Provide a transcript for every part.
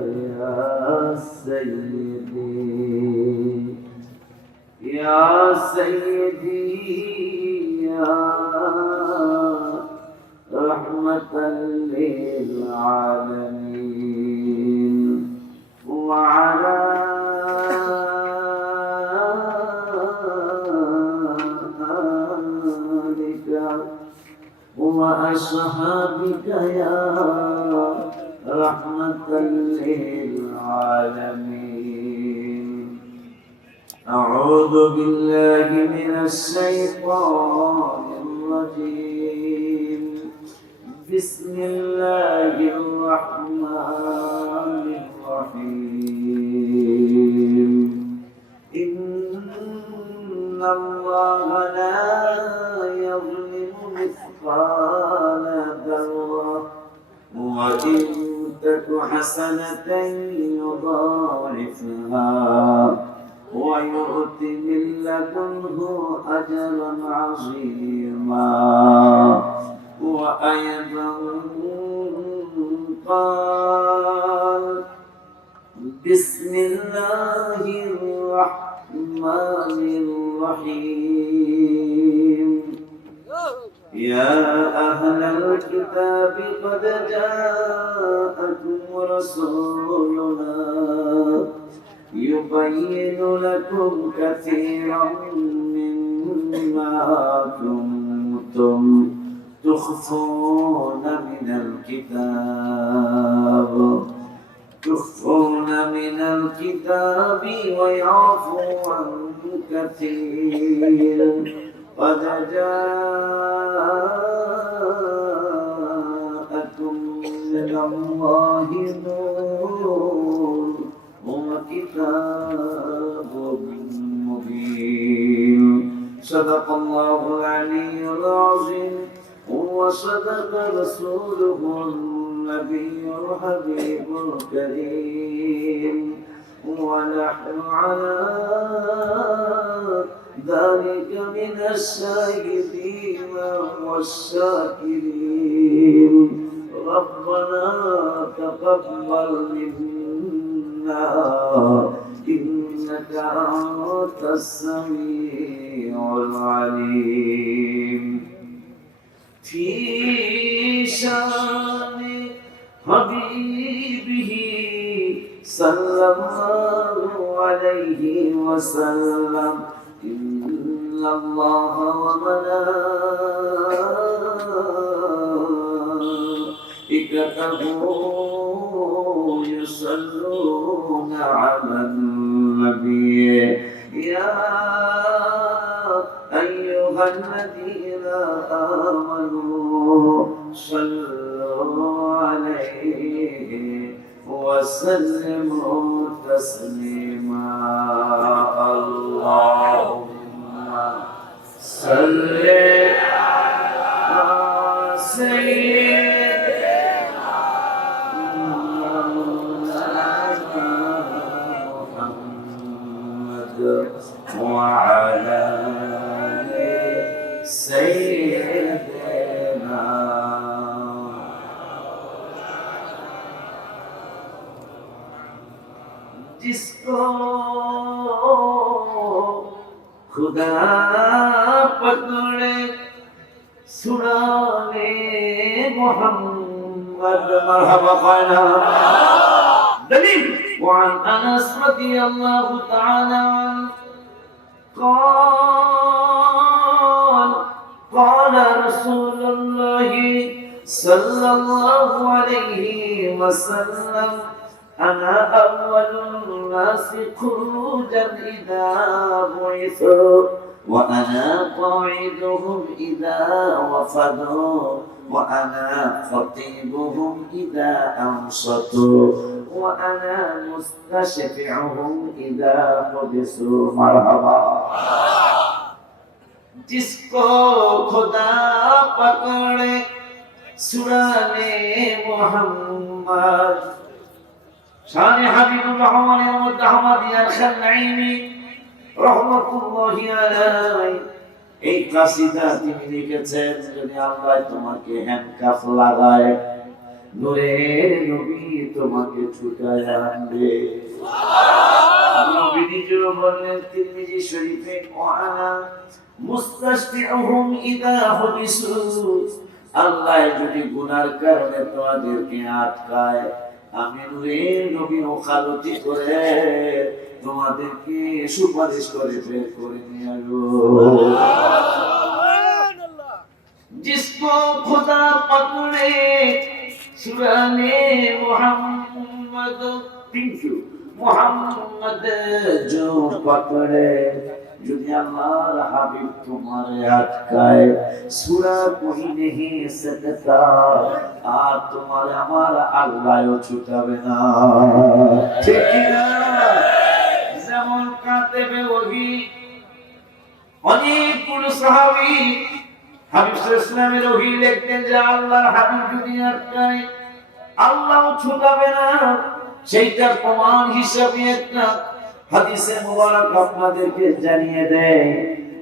يا سيدي يا سيدي يا رحمة للعالمين وعلى آلك وأصحابك يا رحمة للعالمين. أعوذ بالله من الشيطان الرجيم. بسم الله الرحمن الرحيم. إن الله لا يظلم مثقال ذرة وإن تك حسنة يضاعفها ويؤت من لدنه أجرا عظيما. وأيضا قال بسم الله الرحمن الرحيم. يا أهل الكتاب قد جاءكم رسولنا يبين لكم كثيرا مما كنتم تخفون من الكتاب ويعفو عن كثير. قد جاءكم من الله نور وكتاب مبين. صدق الله العلي العظيم وصدق رسوله النبي الحبيب الكريم. ونحن على ذلك من الشاهدين والشاكرين. ربنا تقبل منا إنك أنت السميع العليم. في شان حبيبه صلى الله عليه وسلم. إن الله وملائكته يصلون على النبي. يا أيها الذين آمنوا صلوا عليه وسلموا تسليما. اللهم صل على سيدنا محمد وعلى آل سيدنا. जिसको खुदा पकड़े सुनाने मोहम्मद मरहबा कहना। दलील وعن أنس رضي الله تعالى عنه قال قال رسول الله صلى الله عليه وسلم أنا أول الناس خروجا إذا بعثوا وأنا قاعدهم إذا وفدوا وأنا خطيبهم إذا أنصتوا وأنا مستشفعهم إذا حبسوا. مرحبا. जिसको खुदा पकड़े सुनाने मोहम्मद। शान हबीबुर रहमानिर मध्य আহমদিয়ার খানাইনি রহমাতুল্লাহি আলাইহি এই কাসিদা তিনি লিখেছেন। যদি আল্লাহ তোমাকে হ্যান্ডকাফ লাগায় নূরের নবী তোমাকে ছুটায় আনবে। নবী নিজেও বললেন তিরমিজি শরীফে, ওয়ানা মুস্তাশফিউহুম ইযা হুবিসু, আল্লাহ যদি গুনার কারণে তোমাদেরকে আটকায়, আমি নূরের নবী ওকালতি করে তোমাদেরকে সুপারিশ করে বের করে নিয়ে আসবো। जिसको खुदा पकड़े सुराने मोहम्मद, मोहम्मद जो पकड़े, যদি আল্লাহর হাবিব তোমারে আটকায়, সূরা কোই নেহি सकता, আর তোমার আমার আল্লাহও ছুটাবে না। ঠিক কি না? যেমন কাতেবে ওহী অনেকগুলো সাহাবী হাবিব সাল্লাল্লাহু আলাইহি ওয়াসাল্লামের ওহী লিখতেন যে আল্লাহর হাবিব যদি আটকায় আল্লাহও ছুটাবে না। সেইটার প্রমাণ হিসেবে একটা হাদিসে মুবারক আপনাদেরকে জানিয়ে দেয়,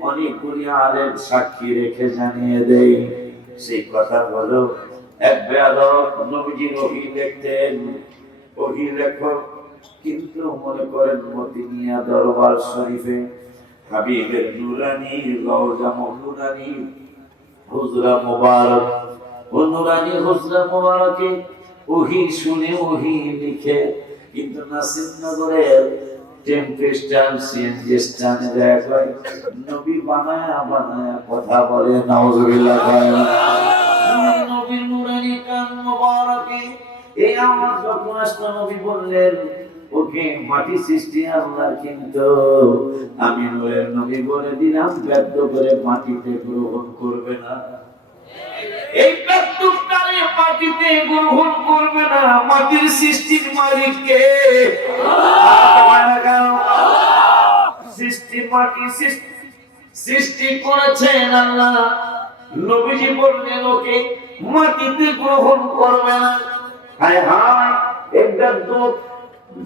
অনেকগুলি আলেম সাক্ষী রেখে জানিয়ে দেয়। সেই কথা হলো, এক বেয়াদব নবীজির ওহী লিখতেন, ওহী লেখক কিন্তু মনে করেন মদিনা দরবার শরীফে হাবিবের নুরানি রওজা নুরানি হুজরা মুবারক, ও নুরানি হুজরা মুবারকে ওহী শুনে ওহী লিখে, কিন্তু নাসিরনগরের টেম্পো স্ট্যান্ড সিএনজি স্ট্যান্ডে দেখা নবী বানায়া বানায়া কথা বলে, নাউজুবিল্লাহ কয় নবীর নুরানি কান মুবারকে এই আওয়াজ যখন আসলো, নবী বললেন ওকে মাটি সৃষ্টি আল্লাহর, কিন্তু আমি নূরের নবী বলে দিলাম ব্যর্থ করে মাটিতে গ্রহণ করবে না। এই ব্যর্থকারী মাটিতে গ্রহণ করবে না। মাটির সৃষ্টির মালিক কে? সৃষ্টি মাটি সৃষ্টি করেছেন আল্লাহ। নবীজি বললেন ওকে মাটিতে গ্রহণ করবে না। হায় হায়, একটা দুঃখ,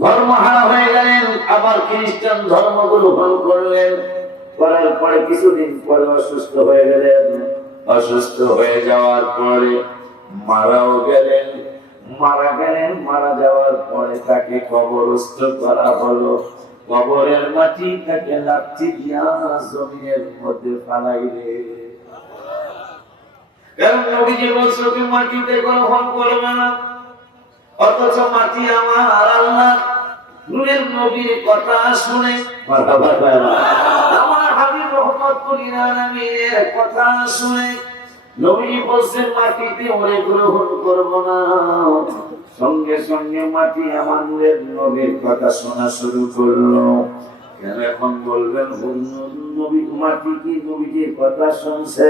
ধর্মহারা হয়ে গেলেন, আবার খ্রিস্টান ধর্ম গ্রহণ করলেন। করার পরে কিছুদিন পরে অসুস্থ হয়ে গেলেন। অসুস্থ হয়ে যাওয়ার পরে মারাও গেলেন। মারা যাওয়ার পরে তাকে কবরস্থ করা হলো। কবরের মাটি তাকে লাঠি দিয়া জমিনের মধ্যে ফালাইলে। কারণ নবীজি বলছে ওকে মাটিতে গ্রহণ করবে না, অথচ মাটি আমার আল্লাহ নূরের নবীর কথা শুনে, আমার হাবিব রহমাতুল লিল আলামিনের কথা শুনে নবী বলছেন মাটিতে ওরে গ্রহণ করব না। সঙ্গে সঙ্গে মাটি আমার নূরের নবীর কথা শোনা শুরু করলো। কেন এখন বলবেন নবী মাটি কি নবীজির কথা শুনছে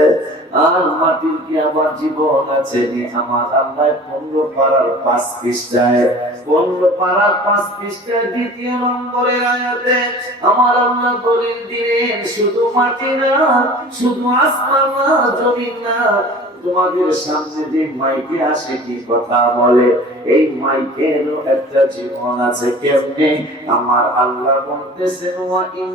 আর মাটির কি আবার জীবন আছে? আমার আল্লাহ 15 পারার 5 পৃষ্ঠায় 15 পারার 5 পৃষ্ঠায় 2 নম্বরের আয়াতে আমার আল্লাহ দলিল দিলেন, শুধু মাটি না, শুধু আসমান না, জমিন না, তোমাদের সামনে যে মাইকে আসে কি কথা বলে, এই মাইকেরও একটা জীবন আছে। কেমনে? আমার আল্লাহ বলতেছেন ওয়া ইন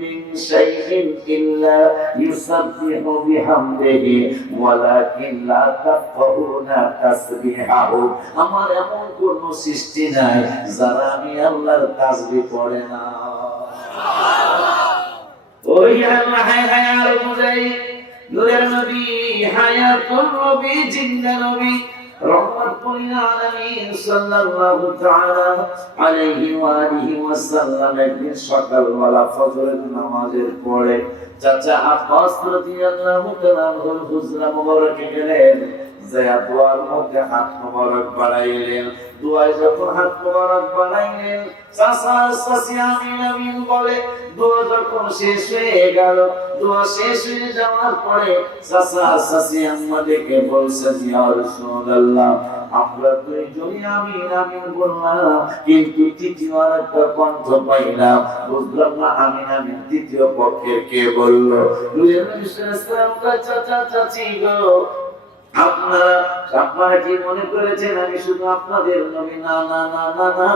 মিন শাইইন ইল্লা ইউসাব্বিহু বিহামদিহি ওয়ালাকিন লা তাফকাহুনা তাসবিহাহু। আমার এমন কোন সৃষ্টি নাই যারা আমি আল্লাহর তাসবিহ পড়ে না। ওই আল্লাহ হায় হায় আর বুঝাই, নূরের নবী হায়াতুর নবী জিন্দা নবী রহমাতুল লিল আলামিন সাল্লাল্লাহু তাআলা আলাইহি ওয়া আলিহি ওয়াসাল্লাম একদিন সকালবেলা ফজরের নামাজের পরে চাচা আব্বাস রাদিয়াল্লাহু তাআলা হুজরা মুবারকে গেলেন, যায়া দোয়ার মধ্যে হাত মোবারক বাড়াইলেন। দোয়ায় যখন হাত মোবারক বাড়াইলেন, চাচা চাচি আমিন আমিন বলে দোয়া যখন শেষ হয়ে গেল, দোয়া শেষ হয়ে যাওয়ার পরে চাচা চাচি আমাদেরকে বলছেন, ইয়া রাসূলুল্লাহ, আমরা দুইজনই আমিন আমিন বললাম, কিন্তু তৃতীয় একটা কণ্ঠ পাইলাম, বুঝলাম না আমিন আমিন তৃতীয় পক্ষের কে বললো। নবী সাল্লাল্লাহু আলাইহি ওয়াসাল্লাম চাচা চাচি গো, আপনারা আপনারা কি মনে করেছেন আমি শুধু আপনাদের নবী? না না না না না,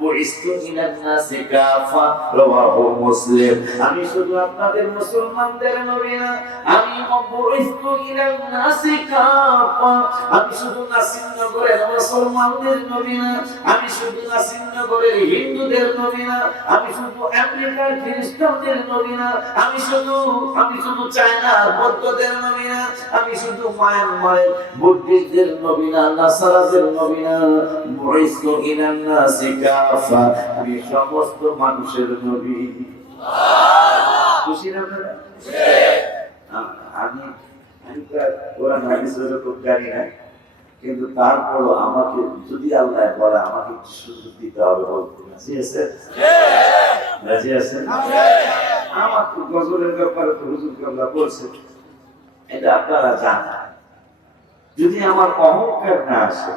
বুইস্তু ইলান নাসি কাফা, রাওয়াহু মুসলিম। আমি শুধু আপনাদের মুসলমানদের নবী না, আমি বুইস্তু ইলান নাসি কাফা, আমি শুধু নাসিরনগরের মুসলমানদের নবী না, আমি শুধু নাসিরনগরের হিন্দুদের নবী না, আমি শুধু আমেরিকার খ্রিস্টানদের নবী না, আমি শুধু চায়নার বৌদ্ধদের নবী না, আমি শুধু মায়ানমারের বুদ্ধিস্টদের নবী না, নাসারাদের নবী না, বুইস্তু ইলান নাসি কাফা, আমি সমস্ত মানুষের নবী। খুশি না আপনারা? আমি কোরআন হাদিসের খুব জানি না, কিন্তু তারপরও আমাকে যদি আল্লাহ বলে আমাকে একটু সুযোগ দিতে হবে, বলতে রাজি আছেন? রাজি আছেন? আমার তো গজলের ব্যাপারে তো হুজুর কাবলা বলছে, এটা আপনারা জানেন। যদি আমার অহংকার না আসে,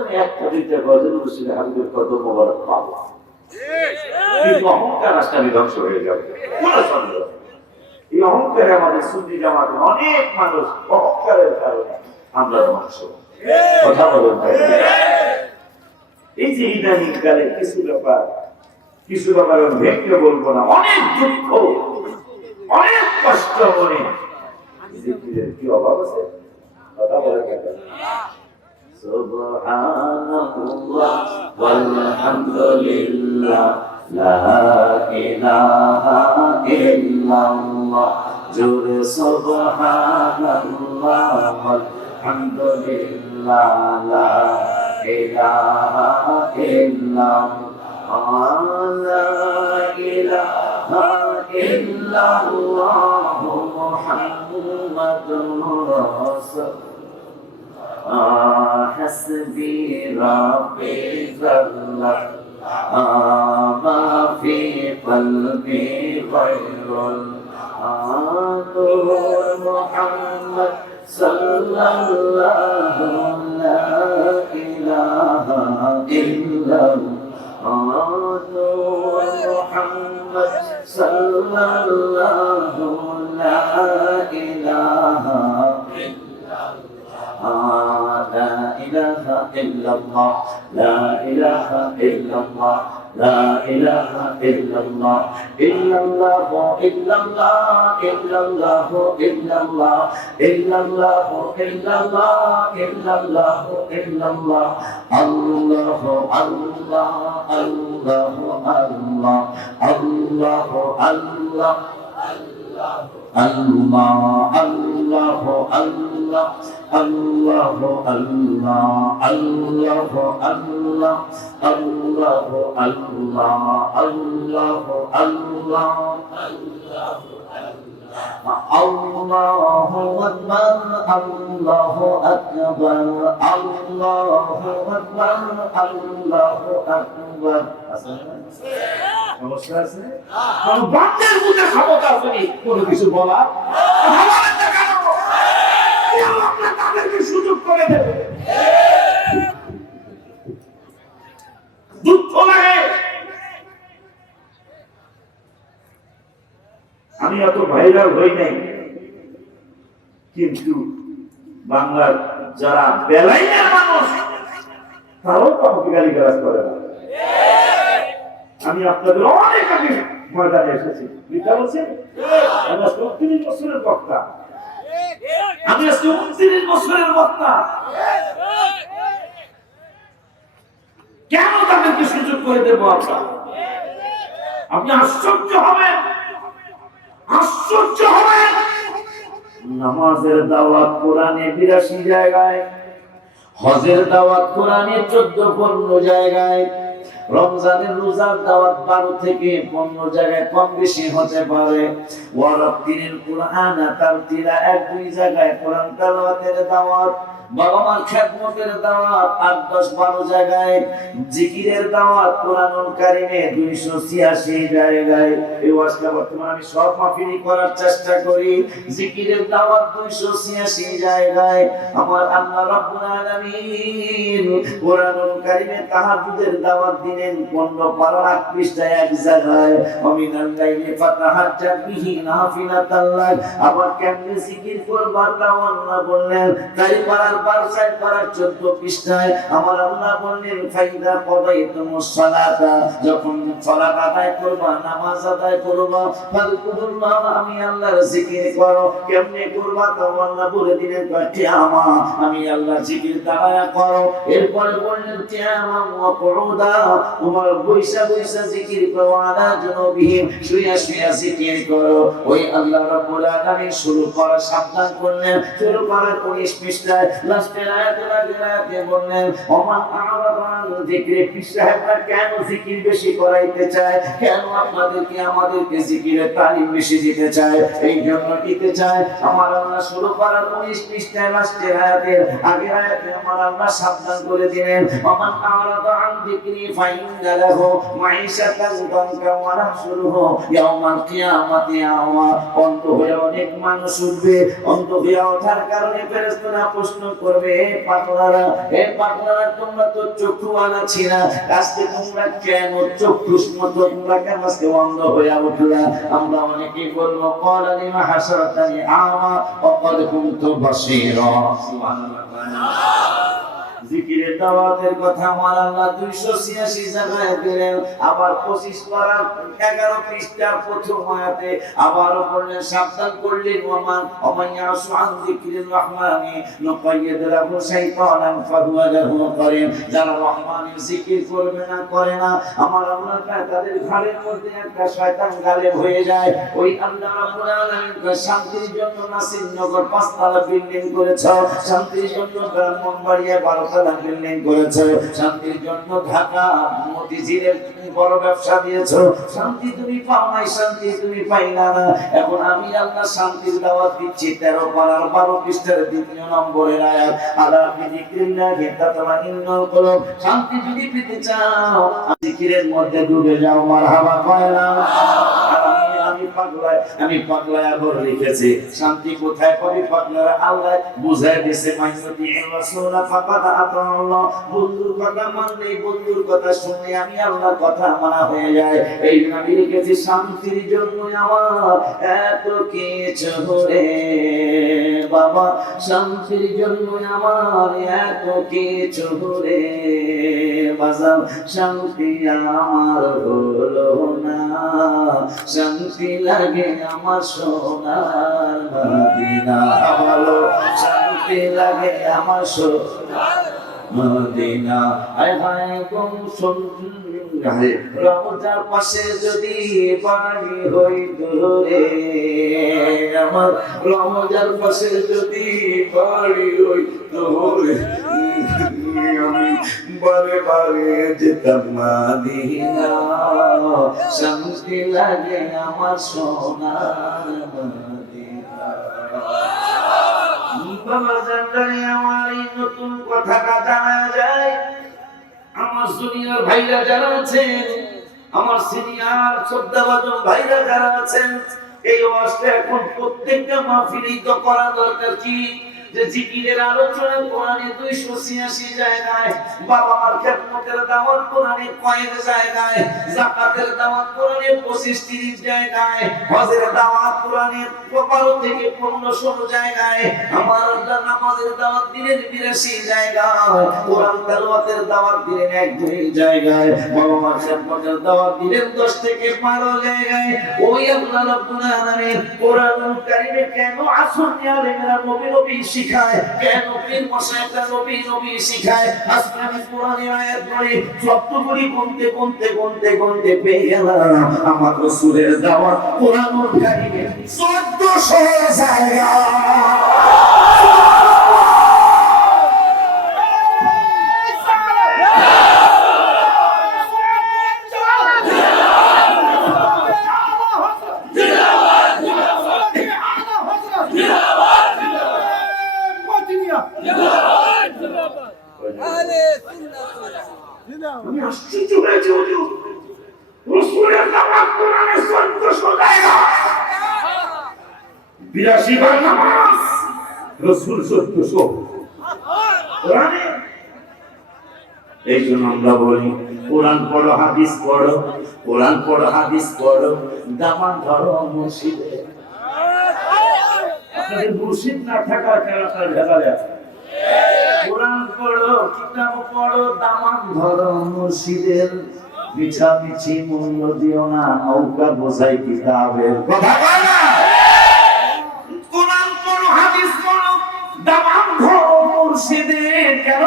আমি একটা দুইটা গজল বসে হাবিবের কদম মোবারক পাবো, কিন্তু অহংকার আসলে আমি ধ্বংস হয়ে যাবো, কোনো সন্দেহ। এই অহংকারে আমাদের সুন্নি জামাতে অনেক মানুষ অহংকারের কারণে আমরা ধ্বংস। কথা বলুন। এই যে ইদানিং কালে কিছু ব্যাপার ভেঙে বলবো না, অনেক দুঃখ, অনেক কষ্ট, মনে কি অভাব আছে? কথা বলে সুবহানাল্লাহ ওয়ালহামদুলিল্লাহ লা ইলাহা ইল্লাল্লাহ, জোরে সুবহানাল্লাহ ওয়ালহামদুলিল্লাহ লা ইলাহা ইল্লাল্লাহ, লা ইলাহা ইল্লাল্লাহ মুহাম্মাদুর রাসূলুল্লাহ, হাসবি রাব্বি জাল্লাল্লাহ, মা ফি কলবি গায়রুল নূর মুহাম্মদ সাল্লাল্লাহু লা ইলাহা ইল্লাল্লাহ, নূর মুহাম্মদ সাল্লাল্লাহু লা ইলাহা لا إله إلا الله لا إله إلا الله لا إله إلا الله إلا الله إلا الله إلا الله إلا الله إلا الله إلا الله إلا الله إلا الله الله الله الله الله الله الله Allah Allah Allah Allah Allah Allah Allah Allah Allah Allah Allahu Akbar Allahu Akbar Allahu Akbar Allahu Akbar। নমস্কার আছে? কোন বাচ্চার মুখে ক্ষমতা আছে কোনো কিছু বলা? বলেন না কেন? আল্লাহ তাদেরকে সুযোগ করে দেবে। দুঃখ লাগে। আমি এত ভাইরাল হই নাই, কিন্তু বাংলার যারা বেলাইনের মানুষ তারাও তো আমাকে গালিগালাজ করে না। আমি আপনাদের অনেক আগে ময়দানে এসেছি, মিথ্যা বলছি? আমি আজকে 29 বছরের বক্তা, আমি আজকে 29 বছরের বক্তা। কেন তাদেরকে সুযোগ করে দেবো? আপনি আশ্চর্য হবেন, আশ্চর্য হবেন। নামাজের দাওয়াত কোরআনে 82 জায়গায়, হজের দাওয়াত কোরআনে 14-15 জায়গায়, রমজানের রোজার দাওয়াত 12 থেকে 15 জায়গায়, কম বেশি হতে পারে। ওয়ারাতিল কুরআন তারতিলা 1-2 জায়গায় কোরআন তেলাওয়াতের দাওয়াত, বাবা মার খেদমতের দাওয়াত 8, 10, 12 জায়গায়, জিকিরের দাওয়াত কোরআনুল কারীমে 286 জায়গায়। এই ওয়াজটা বর্তমানে আমি সব মাহফিলি করার চেষ্টা করি। জিকিরের দাওয়াত 286 জায়গায়। আমার আল্লাহ রাব্বুল আলামিন কোরআনুল কারীমে তাহাজ্জুদের দাওয়াত দিলেন 15 পারা 8 পৃষ্ঠায় এক জায়গায়। ওমিনাল লাইলি ফাতাহাজ্জাত বিহি নাফিলাতাল লাক। আবার কেমনে জিকির করবা তাও আল্লাহ বললেন। তাই পারার বারসায় পারার 14 পৃষ্ঠায় আমার আল্লাহ বললেন ফাইদা কদাইতুমুস সালাতা, যখন সালাত আদায় করবা, নামাজ আদায় করবা, ফাযকুরুল্লাহ, আমি আল্লাহর জিকির করো। কেমনে করবা তাও আল্লাহ বলে দিলেন কিয়ামা, আমি আল্লাহর জিকির দাঁড়ায়া করো। এরপরে বললেন কিয়ামা ওয়া কুউদা, তোমার বৈশা বৈশা জিকির করো, আলা জুনুবিহিম, শুয়া শুয়া জিকির করো। ওই আল্লাহ রাব্বুল আলামিন শুরু করা সাবধান করলেন। শুরু করার 19 পৃষ্ঠায় লাস্টের আয়াতে বললেন ওমান আ'রাদা আন যিকরি। পৃষ্ঠাটা কেন জিকির বেশি করাইতে চায়, কেন আপনাদেরকে আমাদেরকে জিকিরের তালিম বেশি দিতে চায়, এই জন্য দিতে চায়। আমার আল্লাহ শুরু করার 19 পৃষ্ঠায় লাস্টের আয়াতের আগের আয়াতে আমার আল্লাহ সাবধান করে দিলেন ওমান আ'রাদা আন যিকরি ফাইন্না লাহু মাঈশাতান দানকা ওয়া নাহশুরুহু ইয়াওমাল কিয়ামাতি আ'মা। অন্ধ হয়ে অনেক মানুষ উঠবে। অন্ধ হয়ে ওঠার কারণে ফেরেশতারা প্রশ্ন করবে, হে পাগলারা, হে পাগলারা, তোমরা তো চক্ষুওয়ালা ছিলা, আজকে তোমরা কেন চক্ষুষ মতো তোমরা কেন আজকে অন্ধ হয়ে উঠলা? আমরা অনেকেই বলবো ক্বালা লিমা হাসারাতানি আ'মা ওয়া ক্বাদ কুনতু বাসীরা। সুবহানাল্লাহ। জিকিরের দাওয়াতের কথা আমার আল্লাহ 286 জায়গায় দিলেন। আবার 25 পারা 11 পৃষ্ঠার প্রথম আয়াতে আবার বললেন, সাবধান করলেন ওমান ইয়াসু আন যিকরির রহমানি নুকাইয়িদ লাহু শাইতানান ফাহুয়া লাহু করিন। যারা রহমানের জিকির করবে না, করে না, আমার আল্লাহ তাদের ঘাড়ের মধ্যে একটা শয়তান গালেব হয়ে যায়। ওই আল্লাহ রাব্বুল আলামিন শান্তির জন্য নাসিরনগর 5 তলা বিল্ডিং করেছে, শান্তির জন্য ব্রাহ্মণবাড়িয়া 12 তলা বিল্ডিং করেছে, শান্তির জন্য ঢাকা মতিঝিলের বড় ব্যবসা দিয়েছো। শান্তি তুমি পাও নাই, শান্তি তুমি পাইলা না। এখন আমি আল্লাহ শান্তির দাওয়াত দিচ্ছি 13 পারার 12 পৃষ্ঠার 2 নম্বরের আয়াত, আলা বিযিকরিল্লাহি তাতমাইন্নুল কুলুব। শান্তি যদি পেতে চাও জিকিরের মধ্যে ডুবে যাও। মারহাবা কয়না। আমি পাগলায় ঘর লিখেছি। শান্তি কোথায় পাবি? পাগলারা আল্লাহ বুঝাই দিয়েছে, মাইয়ুতি রাসূলা ফাকাদ আতাল্লাহ। বন্ধুর কথা মানলে, বন্ধুর কথা শুনলে আমি আল্লাহর কথা মানা হয়ে যায়। এই আমি লিখেছি, শান্তির জন্য আমার এত কিছু রে বাবা, শান্তির জন্য আমার এত কিছু রে বাজার, শান্তি আমার হলো না, শান্তি লাগে আমার সোনার মদিনা। ভালো শান্তি লাগে আমার সোনার মদিনা। আয় হায় গম রওজার পাশে যদি বাড়ি হই দূরে, আমার রওজার পাশে যদি বাড়ি হই দূরে, আমি বারে বারে যেতাম মদিনা, শান্তি লাগে আমার সোনার মদিনা। বাবা জানলে আমার এই নতুন কথাটা জানা যায়। আমার জুনিয়র ভাইরা যারা আছেন, আমার সিনিয়র শ্রদ্ধাভাজন ভাইরা যারা আছেন, এই ওয়াজটা এখন প্রত্যেকটা মাহফিলেই তো করা দরকার। কি যে জিকিরের আলোচনা কোরআনে 286 জায়গায়, বাবা মার খেদমতের দাওয়াত কোরআনে কয়েক জায়গায়, যাকাতের দাওয়াত কোরআনে 25-30 জায়গায়, হজের দাওয়াত কোরআনে 12 থেকে 15-16 জায়গায়, আমার আল্লাহ নামাজের দাওয়াত দিলেন 82 জায়গায়, কোরআন তেলাওয়াতের দাওয়াত দিলেন 1-2 জায়গায়, বাবা মার খেদমতের দাওয়াত দিলেন 10 থেকে 12 জায়গায়। ওই আল্লাহ রাব্বুল আলামিন কোরআনুল কারীমে কেন আসুনি আলেমরা নবী শিখায়, কেন পীর মশায়েখরা নবী শিখায়? আজকে আমি কোরআনের আয়াত পড়ে সবটুকুই গুনতে পেয়ে গেলাম আমার রাসূলের দাওয়াত কোরআনুল কারীমে 1400 জায়গা। Yeah. আমি আশ্চর্য হয়েছি হুজুর, রাসূলের নামাজ কোরআনে 1400 জায়গা, 82 বার নামাজ রাসূল 1400 কোরআনে। এই জন্য আমরা বলি কোরআন পড়ো, হাদিস পড়ো, কোরআন পড়ো, হাদিস পড়ো, দামান ধরো মুর্শিদে। আপনাদের মুর্শিদ না থাকার কারণে ভেজাল আছে। কোরআন পড়ো, কিতাব পড়ো, দামান ধরো মুর্শিদের, মিছামিছি মূল্য দিও না, নৌকা বোঝাই কিতাবের কথা বলে না। কোরআন পড়ো, হাদিস পড়ো, দামান ধরো মুর্শিদের। কেন?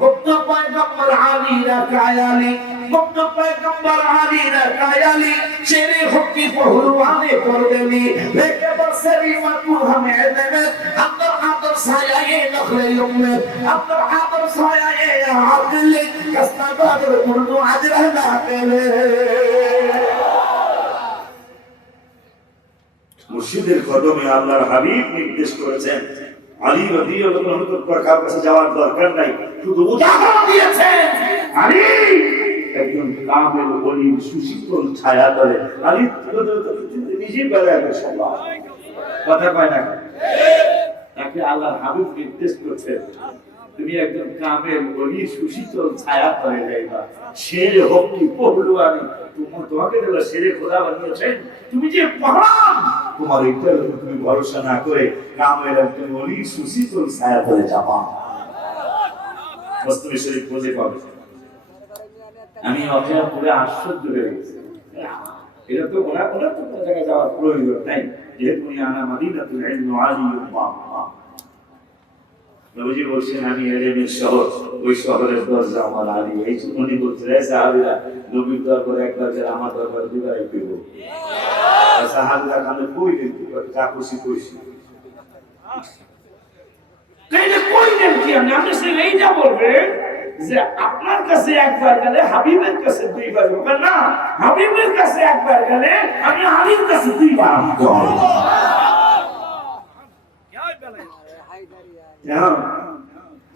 গুপ্ত পয়গম্বর আলীরা কায়ালি, গুপ্ত পয়গম্বর আলীরা কায়ালি, চেরে হকি পহলওয়ানে করদেনি, লেকে বসরি মাতু হমে দেবে, আব্দুল আদর সায়ায়ে নখলে উম্মে, আব্দুল আদর সায়ায়ে আদলে, কাসনাবাদর উর্দু আজরা না পেলে। মুর্শিদের কদমে আল্লাহর হাবিব নির্দেশ করেছেন, আলী রাদিয়াল্লাহু আনহু কার কাছে যাওয়ার দরকার নাই, শুধু উদাহরণ দিয়েছেন আলী একজন কামেল ওলি, সুশীতল ছায়া তলে। আলী নিজে বেড়ায় সবাই কথা কয় না, তাকে আল্লাহর হাবিব নির্দেশ করছেন, তুমি একজন কামেল ওলি, সুশীতল ছায়া তলে যাইবা। শের হকি পহলওয়ানি, তোমাকে দেওয়া শেরে খোদা বানিয়েছেন, তুমি যে মহান, তোমার এইটার উপর তুমি ভরসা না করে কামেল একজন ওলি, সুশীতল ছায়া তলে যাবা। মুসলিম শরীফ বলে পাবে। আমি অপেক্ষা করে আশ্চর্য হয়ে গেছি, এটা তো ওরা তো কোনো জায়গায় যাওয়ার প্রয়োজন নাই, যেহেতু আনা মাদিনাতুল ইলম আলিয়ুল মাম। নবীজি বলছেন আমি এলেমের শহর, ওই শহরের দরজা আমার আলী। এই উনি বলছেন সাহাবীরা নবীর দরবারে একবার গেলে আমার দরবারে দুবারই পেব। সাহাবীরা কানে কইলেন কি যা খুশি কইছি, তাইলে কইলেন কি? আপনি সে এইটা বলবেন যে আপনার কাছে একবার গেলে হাবিবের কাছে দুইবার হবে না, হাবিবের কাছে একবার গেলে আমি আলীর কাছে দুইবার আসবো।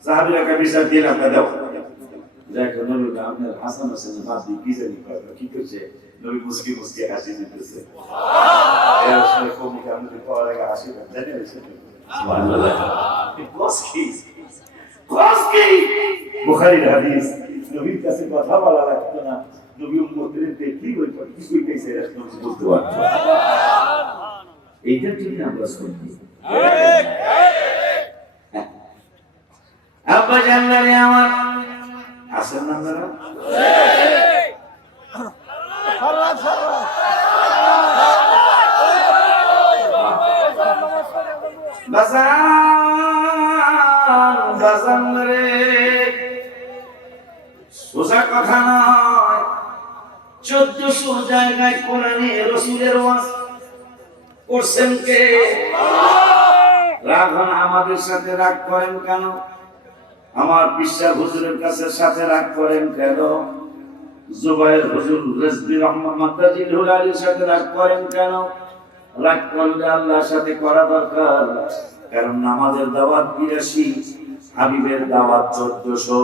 সাহাবীরা কবিসা দিলাম দাও, দেখো নবী আপনার হাসান হোসেন বাদ দিয়ে কি জানি কি করছে, নবী মুস্কি মুস্কি হাসি দিতেছে। এর আসলে কবিতা আমাদের পাওয়ার আগে হাসি জানেন সুবহানাল্লাহ। বুখারীর হাদিস, নবীর কাছে কথা বলা লাগতো না, নবী উম্মতদের দেখি ওই কি কইতেছে এরা নবী বুঝতে পারতো। এইটার জন্য আমরা শুনি আব্বা জানলারে আমার আসেন না আপনারা বাজান রে, সোজা কথা নয়। 1400 জায়গায় কোরআনে রাসূলের ওয়াজ করছেন কে? রাগন আমাদের সাথে রাগ করেন কেন? আমার বিশ্বাস হুজুরের কাছে সাথে রাগ করেন কেন? জুবাইর হুজুর রিজভী রহমাতুল্লাহিল হুলালির সাথে রাগ করেন কেন? রাগ করলে আল্লাহর সাথে করা দরকার, কারণ নামাজের দাওয়াত 82, হাবিবের দাওয়াত 1400।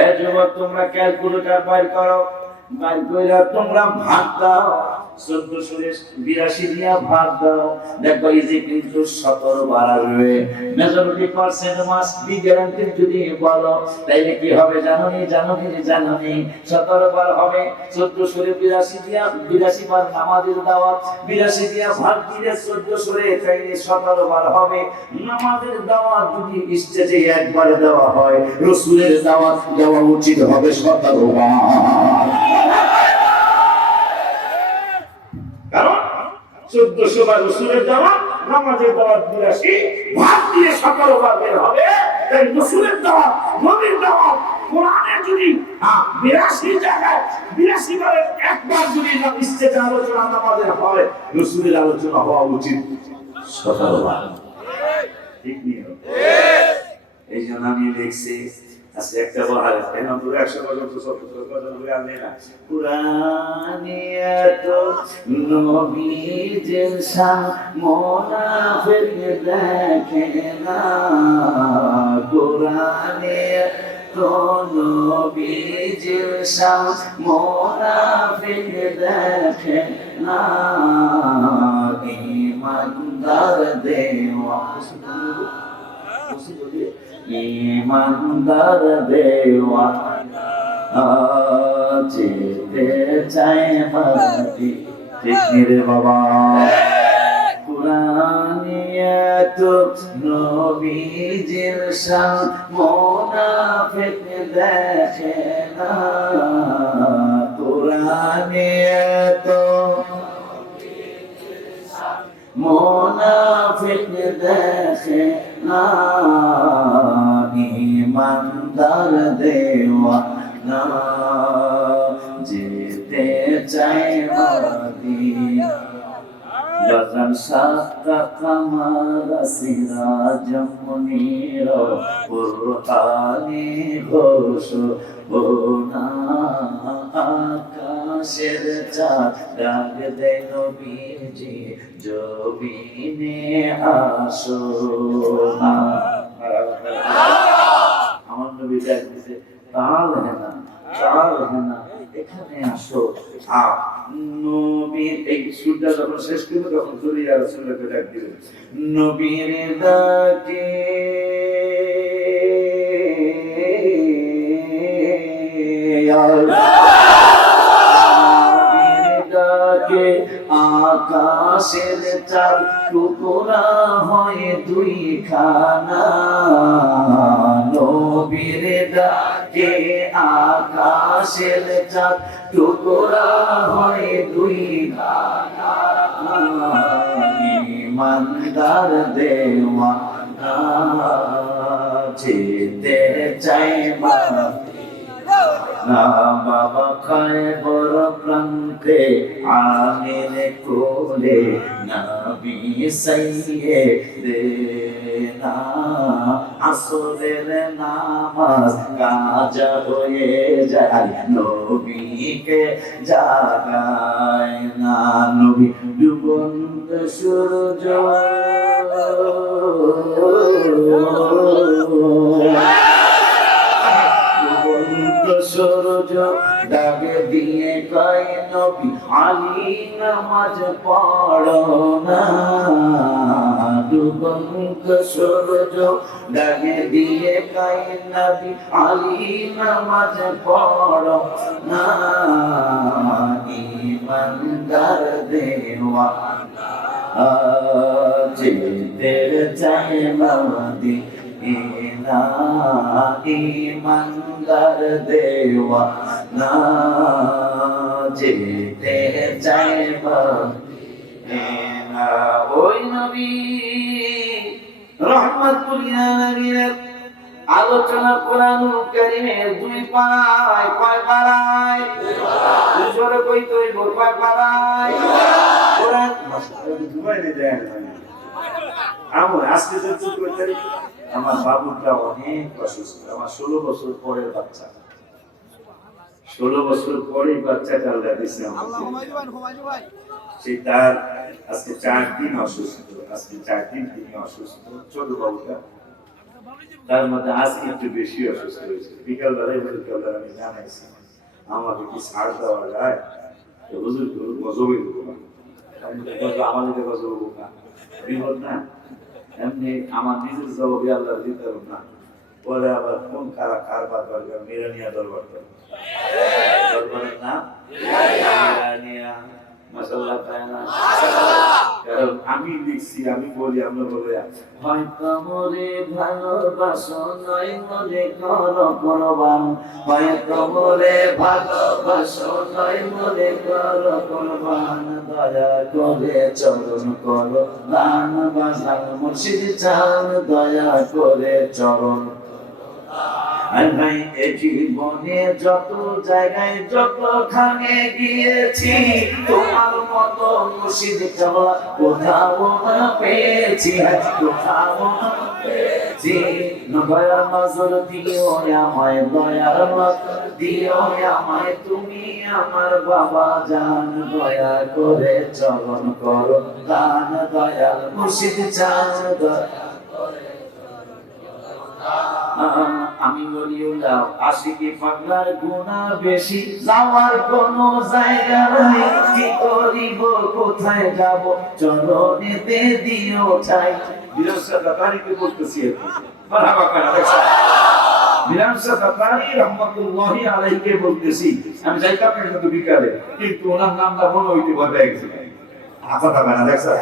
এই যুবক তোমরা ক্যালকুলেটর বাইর করো, বাইর কইরা তোমরা ভাগ দাও, 1482 দিয়া ভাগ দাও, দেখো ইজি কিন্তু 17 বার আসবে। Majority percent must be guarantee যদি বলো তাইলে কি হবে জানোনি? 17 বার হবে। 1482 দিয়া 82 বার নামাজের দাওয়াত, 82 দিয়া ভাগ দিলে 1400 তাইলে 17 বার হবে। নামাজের দাওয়াত যদি স্টেজে একবার দেওয়া হয়, রাসূলের দাওয়াত দেওয়া উচিত হবে 17 বার। কারণ 1400 বার রাসূলের দাওয়াত, নামাজের দাওয়াত 82, ভাগ দিয়ে 17 বার বের হবে। তাই রাসূলের দাওয়াত, নবীর দাওয়াত কোরআনে যদি 82 জায়গায় 82 বারের একবার যদি স্টেজে আলোচনা নামাজের হয়, রাসূলের আলোচনা হওয়া উচিত 17 বার। ঠিক নিয়ে এই জন্য আমি দেখছি আজকে একটা বহার কেন পুরো 100 পর্যন্ত 70 কথা বলে আনলে না। কুরআনে তো নবীর শান মুনাফিক দেখে না, কুরআনে তো নবীজির শান মুনাফিক দেখে না ইমানদার দেওয়ানা ইমানদার দেওয়ানা যেতে চায় মাটি ঠিক রে বাবা কুরআনিয়াত নবীজির শান মুনাফিক দেখে না কুরআনিয়াত মুনাফিক দেখে না ইমানদার দেওয়ানা যেতে চায় Medina Jazan Shaka Kamara Sirajam Munira Qur'ani Ghosho Bona Akasher Chand Dag De Nobiji Jobine Asho আমার নবী ডাক দিতে তাল হেনা এখানে আসো নবীর এই সুরটা যখন শেষ করবে তখন চলে আর রাসূলকে ডাক দিবেন নবীর ডাকে আকাশের চাঁদ টুকরা হয় দুই খানা নবীর ডাকে আকাশের চাঁদ টুকরা হয় দুই খানা ইমানদার দেওয়ানা যেতে চায় না বাবা খায় বড় প্রান্তে আমির কোলে নবী সাইয়েদে না আসরের নামাজ কাজা হয়ে যায় নবীকে জাগায় না নবী ডুবন্ত সূর্য সূর্য ডাক দিয়ে কয় নবী আলী নামাজ পড়ো না ডুবন্ত সূর্য ডাক দিয়ে কয় নবী আলী নামাজ পড়ো না ইমানদার দেওয়ানা যেতে চায় মদিনা ইমানদার দেওয়ানা যেতে চায় মদিনা ওই নবী রাহমাতুল আলামিন আলোচনা কোরআনুল কারীমের দুই পাড়ায় কয় পাড়ায় দুশোরে কই তুই কয় পাড়ায় কোরআন দুবাইতে যায় আমার আজকে যে চুপ করে আমার বাবুটা অনেক অসুস্থ আমার 16 বছর পরের বাচ্চা 16 বছর পরে বাচ্চাটা আল্লাহ দিয়েছে সে তার আজকে 4 দিন অসুস্থ আজকে 4 দিন তিনি অসুস্থ ছোট বাবুটা তার মধ্যে আজকে একটু বেশি অসুস্থ হয়েছে বিকাল বেলায় আমি জানাইছি আমাকে কি ছাড় দেওয়া যায় তো হুজুর গজবে দেবো না আমাদেরকে গজব না বিপদ না এমনি আমার নিজের জবাবে আল্লাহ দিতে পারব না পরে আবার কোন কারা কারবার করবে মিরানিয়া দরবার করবে দরবারের নাম মিরানিয়া মাশাআল্লাহ তাআলা কারণ আমি লিখছি আমি বলি আমরা বলে হয়তো মরে ভালোবাসো নয় মরে করো কোরবান হয়তো মরে ভালোবাসো নয় মরে করো কোরবান দয়া করে চরণ করো দান বাজার মুর্শিদ চান দয়া করে চরণ ভাই এ জীবনে যত জায়গায় যতখানে গিয়েছি তোমার মতো মুর্শিদ কেবলা কোথাও না পেয়েছি কোথাও না পেয়েছি দয়ার নজর দিও আমায় দয়ার নজর দিও আমায় তুমি আমার বাবা জান দয়া করে চরণ করো দান দয়াল মুর্শিদ চান দয়া করে আমি বলিউল্লাহ আশিকি পাগলার গুনাহ বেশি যাওয়ার কোনো জায়গা নাই কি করিব কোথায় যাব চরণেতে দিও ঠাই বিরসা তারিখে বলতেছি মারহাবা কানা দেখছো বিরামসা তাতারি রহমাতুল্লাহি আলাইহিকে বলতেছি আমি যাইতাম কিন্তু বিকালে কিন্তু ওনার নামটা মনে হইতে বলে গেছে কথা বানা দেখছো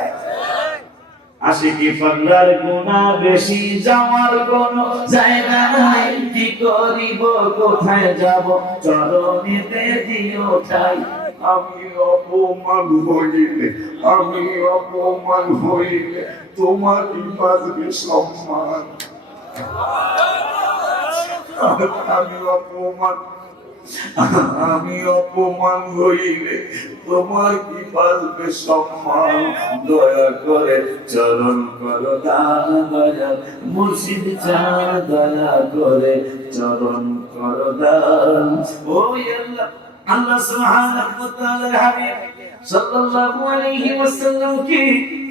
আশিকি পাগলার গুনাহ বেশি যাওয়ার কোনো জায়গা নাই কি করিব কোথায় যাব চরণেতে দিও ঠাই আমি অপমান হইলে তোমার বাজবে সম্মান আমি অপমান হইলে তোমার কি বাজবে সম্মান দয়া করে চরণ করো দান দয়া মুর্শিদ চান দয়া করে চরণ করো দান ও আল্লাহ আল্লাহ সুবহানাহু ওয়া তাআলার হাবিব সাল্লাল্লাহু আলাইহি ওয়াসাল্লাম কি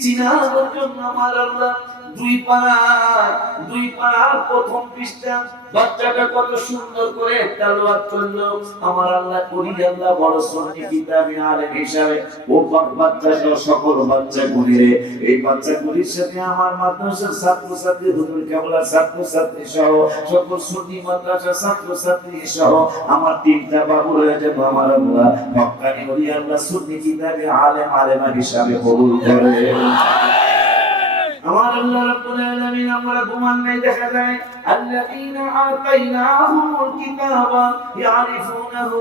চিনার জন্য আমার আল্লাহ দুই পাড়ার প্রথম পৃষ্ঠা বাচ্চাটা কত সুন্দর করে তেলাওয়াত করলো আমার আল্লাহ করি আল্লাহ বড় সুন্নি কিতাবে আলেম হিসাবে ও বাচ্চা সকল বাচ্চা গুলিরে এই বাচ্চা গুলির সাথে আমার মাদ্রাসার ছাত্রছাত্রী হুজুর কেবলার ছাত্রছাত্রী সহ সকল সুন্নি মাদ্রাসার ছাত্রছাত্রী সহ আমার তিনটা বাবু রয়েছে আমার আল্লাহ হক্কানি ওলি আল্লাহ সুন্নি কিতাবে আলেমা হিসাবে কবুল করে আমার আল্লাহ রাব্বুল আলামিন আমরা গুমান নাই দেখা যায় আল্লাযীনা আতাইনাহুমুল কিতাবা ইয়ারিফুনাহু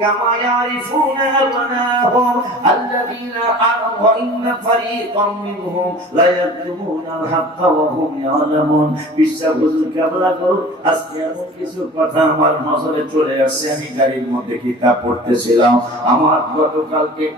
কামা ইয়ারিফুনা আবনাহুম আল্লাযীনা আমনু ইন্না ফারীকাম মিনহুম লা ইয়াকতুমুনাল হাক্কা ওয়া হুম ইয়ালামুন বিশ্বাস হুজুর কেবলা করো আজকে এমন কিছু কথা আমার নজরে চলে আসছে আমি গাড়ির মধ্যে কিতাব পড়তেছিলাম আমার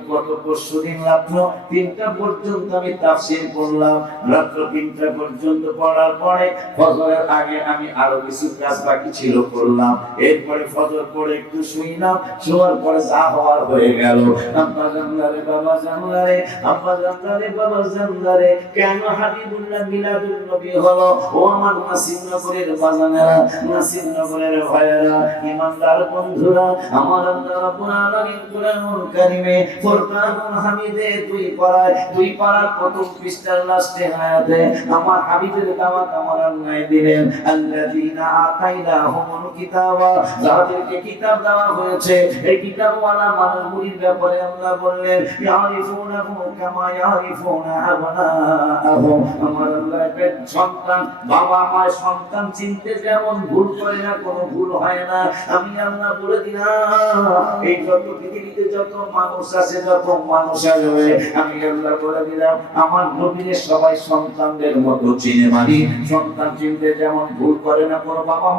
গত পরশুদিন রাত্র 3টা পর্যন্ত আমি তাফসীর পড়লাম রাত্র 3টা পর্যন্ত পড়ার পরে ফজরের আগে আমি আরো কিছু কাজ বাকি ছিল করলাম এরপরে ফজর পড়ে একটু শুইলাম শোয়ার পরে যা হওয়ার হয়ে গেল আব্বা জানলারে বাবা জানলারে আব্বা জানলারে বাবা জানলারে কেন হাবিবুল্লাহ মিলাদুন নবী হলো ও আমার নাসিরনগরের বাজানেরা নাসিরনগরের ভাইয়েরা ইমানদার বন্ধুরা আমার আল্লাহ রাব্বুল আলামিন কুরআনুল কারীমে ফুরকানুল হামিদে দুই পারার প্রথম পৃষ্ঠার লাস্টে আয়াতে আমার হাবিবের দাওয়াত আমার আল্লাহ দিলেন আল্লাযীনা আতাইনাহুমুল কিতাবা যাদেরকে কিতাব দেওয়া হয়েছে এই কিতাবওয়ালা মানুষগুলির ব্যাপারে আল্লাহ বললেন ইয়ারিফুনাহু কামা ইয়ারিফুনা আবনাহুম আমার আল্লাহর সন্তান বাবা মা সন্তান চিনতে যেমন ভুল করে না কোনো ভুল হয় না আমি আল্লাহ বলে দিলাম এই যত পৃথিবীতে যত মানুষ আছে যত মানুষ আসবে আমি আল্লাহ বলে দিলাম আমার নবীর সবাই সন্তানদের মতো চিনে মানি সন্তান চিনতে যেমন ভুল করে না কোনো বাবা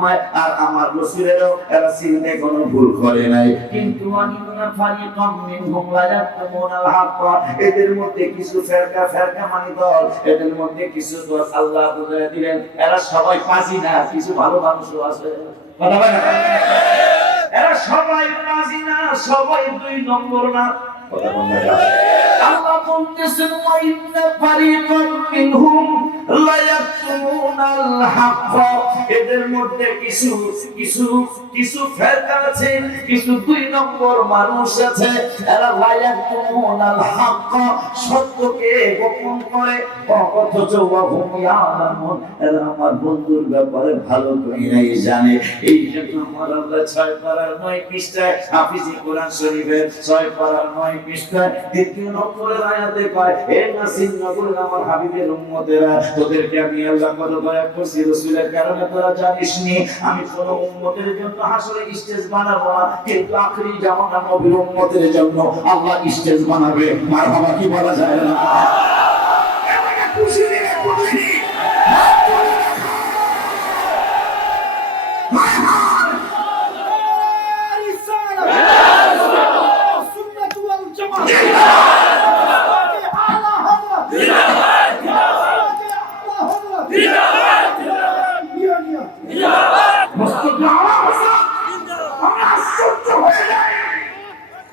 মা আর আমার রাসূলেরও এরা চিনতে কোনো ভুল করে নাই কিন্তু আনিনা ফারিকাম মিনহুম লা ইয়াকতুমুনাল হক এদের মধ্যে কিছু ফেরকা মানে দল এদের মধ্যে কিছু দল আল্লাহ বলে দিলেন এরা সবাই পাজি না কিছু ভালো মানুষও আছে কথা বলেন এরা সবাই পাজি না সবাই 2 নম্বর না কথা বলেন আল্লাহ বলতেছেন ওয়া ইন্না ফারিকাম মিনহুম লা ইয়াকতুমুনাল হক এদের মধ্যে কিছু ফেরকা আছে কিছু 2 নম্বর মানুষ আছে এরা লা ইয়াকতুমুনাল হক সত্যকে গোপন করে অথচ ওয়া হুম ইয়ালামুন এরা আমার বন্ধুর ব্যাপারে ভালো করেই জানে এই জন্য আমার আল্লাহ 6 পারার 9 পৃষ্ঠায় হাফিজি কোরআন শরীফের 6 পারার 9 পৃষ্ঠায় দ্বিতীয় নম্বরের আয়াতে কয় হে নাসিরনগরের আমার হাবিবের উম্মতেরা তোদেরকে আমি আল্লাহ কত দয়া করছি রাসূলের কারণে তোরা জানিসনি আমি কোন উম্মতের জন্য হাসরে স্টেজ বানাবো না কিন্তু আখেরি জামানার নবীর উম্মতের জন্য আল্লাহ স্টেজ বানাবে মারহাবা কি বলা যায় না এমন খুশি দিলে খুশি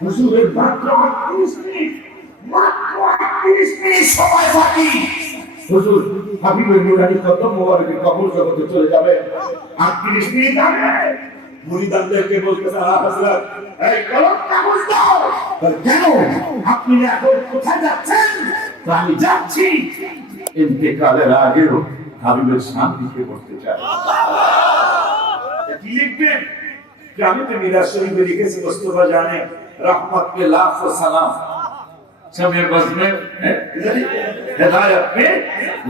হুজুরের মাত্র 38 মিনিট সময় বাকি হুজুর হাবিবের নুরানি কদম মোবারকের কবর জগতে চলে যাবে। 38 মিনিট আগে মুরিদানদেরকে বলতেছে, হযরত এই কলম কাগজ দাও। কেন আপনি এখন কোথায় যাচ্ছেন? আমি যাচ্ছি ইন্তেকালের আগেও হাবিবের শান্তিকে করতে চাই। কি লিখবেন? আমি তো মিরাজ শরীফে লিখেছি, মোস্তফা জানে রহমত पे लाखों सलाम, समय बस में हिदायत पे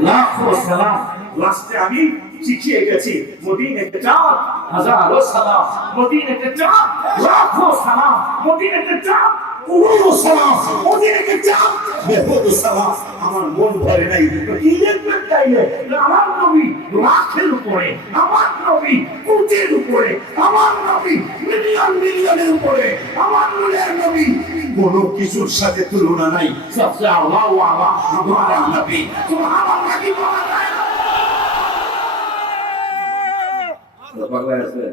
लाखों सलाम। लास्टे আমি শিখিয়ে গেছি মদিনাতে যাও হাজারো সালাম, মদিনাতে যাও লাখো সালাম, মদিনাতে যাও করোড়ো সালাম, মদিনাতে যাও বেহুদো সালাম। আমার মন ভরে নাই কি লিখবেন তাইলে? আমার নবী লাখের উপরে, আমার নবী কোটির উপরে, আমার নবী মিলিয়ন মিলিয়নের উপরে, আমার নূরের নবী কোনো কিছুর সাথে তুলনা নাই। সবচেয়ে আল্লাহ ওয়ালা আমার নবী সুবহানাল্লাহ কি বলা যায়? পাগলা আছে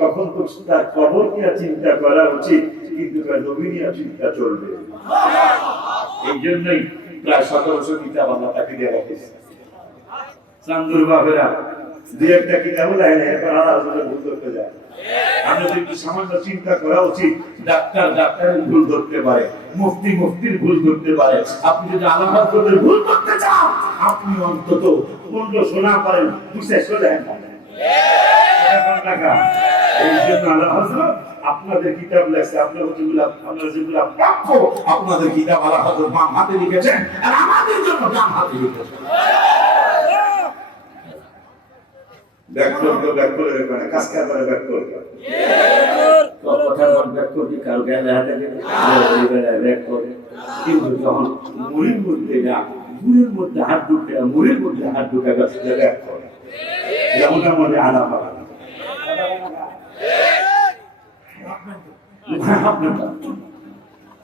তখন তো তার কবর নিয়ে চিন্তা করা উচিত, কিন্তু তার নবী নিয়ে চিন্তা চলবে। এই জন্যই প্রায় 1700 কিতাব আল্লাহ তাকে দিয়ে রেখেছে। চান্দুর বাপেরা দুই একটা কিতাব দেয় না, এখন আলাদা ভুল করতে যায়। আমাদের একটু সামান্য চিন্তা করা উচিত। ডাক্তার ডাক্তারের ভুল ধরতে পারে, মুফতি মুফতির ভুল ধরতে পারে। আপনি যদি আলাদা করে ভুল করতে চান, আপনি অন্তত 1500 না পারেন 200 দেন। এই জন্য আল্লাহ হযরত আপনাদের কিতাব লেখছে, আপনারা যেগুলো প্রাপ্য আপনাদের কিতাব আল্লাহ হযরত বাম হাতে লিখেছেন, আর আমাদের জন্য ডান হাতে লিখেছেন। ব্যাকরণ তো ব্যাকরণ এর মানে কাজকার করে ব্যাকরণ কথা বল ব্যাকরণ কি কারো জ্ঞান হাতে ব্যাকরণ। কিন্তু যখন মুড়ির মধ্যে না মুড়ির মধ্যে হাত ঢুকে, মুড়ির মধ্যে হাত ঢুকে গেছে ব্যাকরণ, যেমন মনে আনা পাওয়া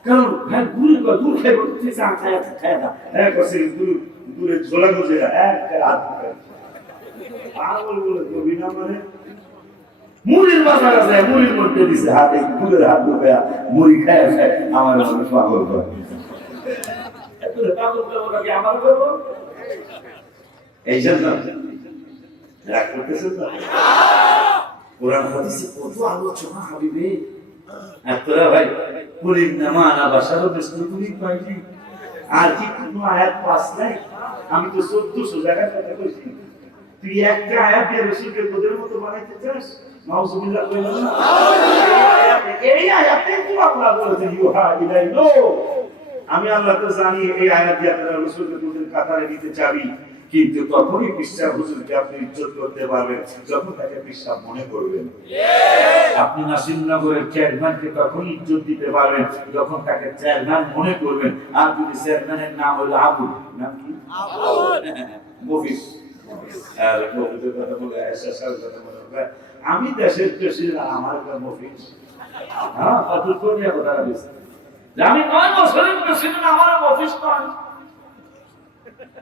কারণ হ্যাঁ দূর খেয়ে বলতে চান খায় না, হ্যাঁ করছে দূরে ঝোলা গুজে এক হাত মুড়ির বাজার আছে, মুড়ির মধ্যে দিছে হাতে ফুলের হাত ঢুকে মুড়ি খায় খায় আমার মানুষ পাগল করে। এই জন্য রাগ করতেছেন না? কোরআন হাদিসে কত আলোচনা হাবিবে। আপনারা ভাই কুলিন নামা আনা বাশারু মিসলুকুম পাইছি, আর কি কোনো আয়াত পাস নাই? আমি তো 1400 জায়গায় কথা কইছি, তুই একটা আয়াত দিয়ে রাসূলকে তোদের মতো বানাইতে চাস? নাউজুবিল্লাহ কইলেন না? এই আয়াতে তো আল্লাহ বলেছেন ইউহা ইলাইহি, আমি আল্লাহ তো জানি এই আয়াত দিয়ে আপনারা রাসূলকে তোদের কাতারে দিতে চাবি, কিন্তু তখনই পিসা হুজুরকে আপনি ইজ্জত করতে পারবেন যখন তাকে পিসা মনে করবেন। আপনি নাসিরনগরের চেয়ারম্যানকে তখন ইজ্জত দিতে পারবেন যখন তাকে চেয়ারম্যান মনে করবেন। আর যদি চেয়ারম্যানের নাম হলো আবুল, নাম কি? আবুল মফিজ, আর মফিজের কথা বলে এসএসআর কথা বলে আমি দেশের প্রেসিডেন্ট, আমার একটা মফিজ, হ্যাঁ কত কোটিয়া কথা বলছে যে আমি 9 বছরের প্রেসিডেন্ট, আমার মফিজ করেন।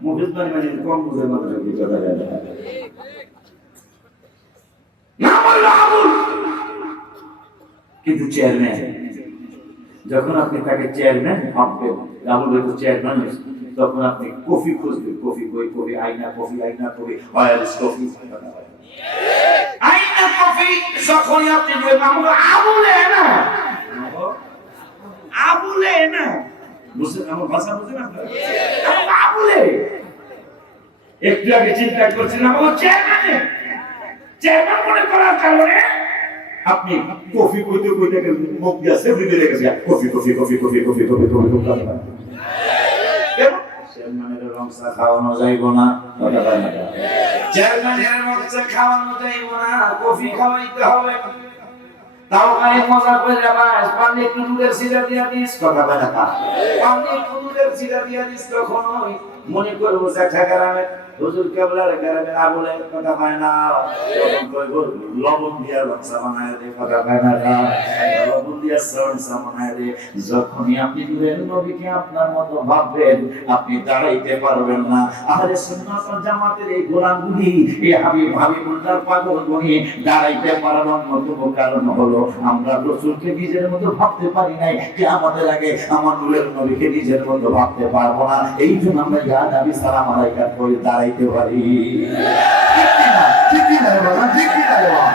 মফিজ মানে কম বুঝে মানুষ কি কথা যায় না, নাম হলো আবুল। কিন্তু চেয়ারম্যান যখন আপনি তাকে চেয়ারম্যান ভাববেন, রাহুল হয়তো চেয়ারম্যান হয়েছে, তখন আপনি কফি খুঁজবেন। কফি কই? কফি আইনা, কফি আইনা, কফি অয়েলস কফি, আইনা কফি। যখনই আপনি বলবেন আবুলে না, আবুলে না, বুঝছেন আমার ভাষা? বুঝছেন আপনারা? আবুলে একটু আগে চিন্তা করছেন আমার চেয়ারম্যান, চেয়ারম্যান মনে করার কারণে আপনি কফি কইতে কইতে মুখ দিয়ে সেবরি বেরিয়ে গেছে, coffee coffee coffee coffee coffee coffee coffee coffee. চেয়ারম্যানের রংসা খাওয়ানো যাইব না, চেয়ারম্যানের রংসা খাওয়ানো যাইব না, কফি খাওয়াইতে হবে। তাও গায়ে মজা করে বাস পানি একটু দুধের সিরা দিয়া দিস, কথা বলে না, পানি একটু দুধের সিরা দিয়া দিস, তখনই মনে করবো জ্যাঠা গ্রামে হুজুর কেবলার গ্রামে না বলে কথা পায় না, লবণ দিয়া লঙ্কা বানায় দে, কথা পায় না, লবণ দিয়া সরসা বানায় দে। যখনই আপনি নূরের নবীকে আপনার মতো ভাববেন, আপনি দাঁড়াইতে পারবেন না। আহলে সুন্নাত ওয়াল জামাতের এই গোলামগুলি, এই হাবিবুল্লাহর পাগলগুলি দাঁড়াইতে পারার অন্যতম কারণ হলো আমরা রাসূলকে নিজের মতো ভাবতে পারি নাই। কিয়ামতের আগে আমার নূরের নবীকে নিজের মতো ভাবতে পারবো না। এই জন্য আমরা ইয়া নবী সালাম আলাইকা বলে দাঁড়াইতে পারি। ঠিক কি না বাবা, ঠিক কি না বাবা?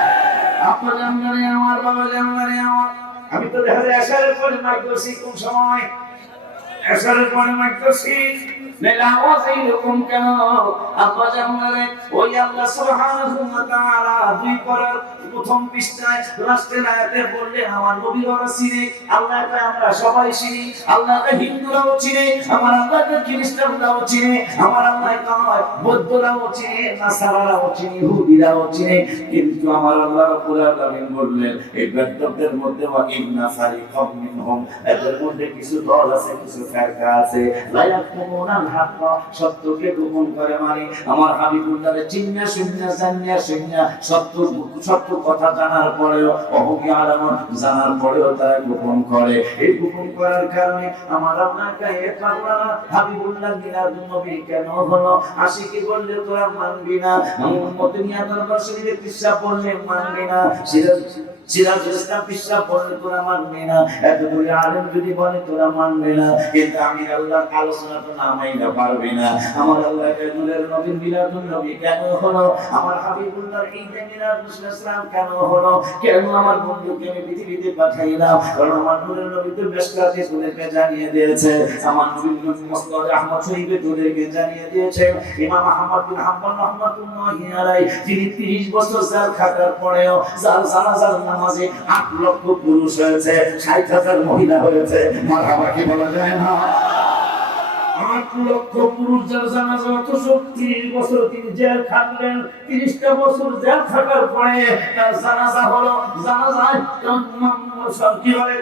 আপা জানগানে আমার, বাবা জানগানে আমার। আমি তো দেখা যায় আশারের পরে মাইক করছি কোন সময়, আশারের পরে মাইক করছি নেলা আওয়াজ এইরকম কেন? আপা জানগানে ওই আল্লাহ সুবহানাহু ওয়া তাআলা দুই পারার প্রথম পৃষ্ঠায় লাস্টের আয়াতে বললেন আমার নবীর ওরা চিনে, আল্লাহকে আমরা সবাই চিনি, আল্লাহকে হিন্দুরাও চিনে, আমার আল্লাহকে খ্রিস্টানরাও চিনে, আমার আল্লাহকে বৌদ্ধরাও চিনে, নাসারারাও চিনে, ইহুদিরাও চিনে, কিন্তু আমার আল্লাহ রাব্বুল আলামিন বললেন এই ব্যক্তিদের মধ্যে ওয়া ইন্না ফারিকাম মিনহুম, এদের মধ্যে কিছু দল আছে, কিছু ফিরকা আছে, লা ইয়াকুমুনাল হক, সত্যকে গোপন করে, মানে আমার হাবিবুল্লাহর চিন্না শুননা জানিয়া শুননা সত্য কথা জানার পরেও অজ্ঞান জানার পরেও তারা গোপন করে। এই গোপন করার কারণে আমার আপনাকে হাবিবুল্লাহ মিলাদুন নবী কেন হলো? আশিকি বললে তোরা মানবি না, মদিনা দরবার শরীফে কিসসা বললে মানবি না, সিরাজুল ইসলাম কিসসা বললে তোরা মানবি না, এতগুলি আলেম যদি বলে তোরা মানবি না, কিন্তু আমি আল্লাহর আলোচনা তো নামাই না পারবি না। আমার আল্লাহকে নূরের নবী মিলাদুন নবী কেন হলো? আমার হাবিবুল্লাহর ঈদে মিলাদুল ইসলাম কেন হলো? কেন আমার বন্ধুকে আমি পৃথিবীতে পাঠাইলাম? কারণ আমার নূরের নবী তো বেশকাতে তোদেরকে জানিয়ে দিয়েছে, আমার নবী মুসতাদ আহমদ শরীফে তোদেরকে জানিয়ে দিয়েছে, ইমাম আহমদ বিন হাম্বল রাহমাতুল্লাহি আলাইহি যিনি 30 বছর জাল খাটার পরেও জানাজার নামাজে 8 লক্ষ পুরুষ হয়েছে, 60,000 মহিলা হয়েছে, মারহাবা কি বলা যায় না? 8 লক্ষ পুরুষ যার জানাজা, অথচ 30 বছর তিনি জেল খাটলেন। 30টা বছর জেল খাটার পরে তার জানাজা হলো। জানাজায় কি বলে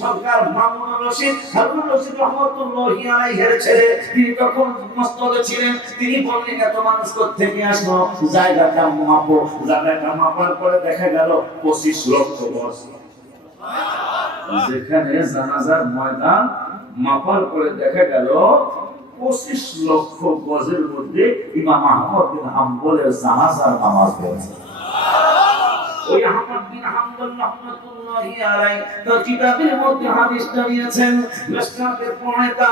সরকার মামুনুর রশিদ, হারুন রশিদ রহমাতুল্লাহি আলাইহির ছেলে, তিনি তখন মস্তদে ছিলেন। তিনি বললেন এত মানুষ কোত্থেকে আসলো, জায়গাটা মাপো। জায়গাটা মাপার পরে দেখা গেল 25 লক্ষ গজ। যেখানে জানাজার ময়দান মাপার পরে দেখা গেল 25 লক্ষ গজের মধ্যে ইমাম আহমদ বিন হাম্বলের জানাজার নামাজ পড়ছে। ওই আহমদ বিন হাম্বল রাহমাতুল্লাহি আলাইহি তার কিতাবের মধ্যে হাদিসটা নিয়েছেন। মিশকাতের প্রণেতা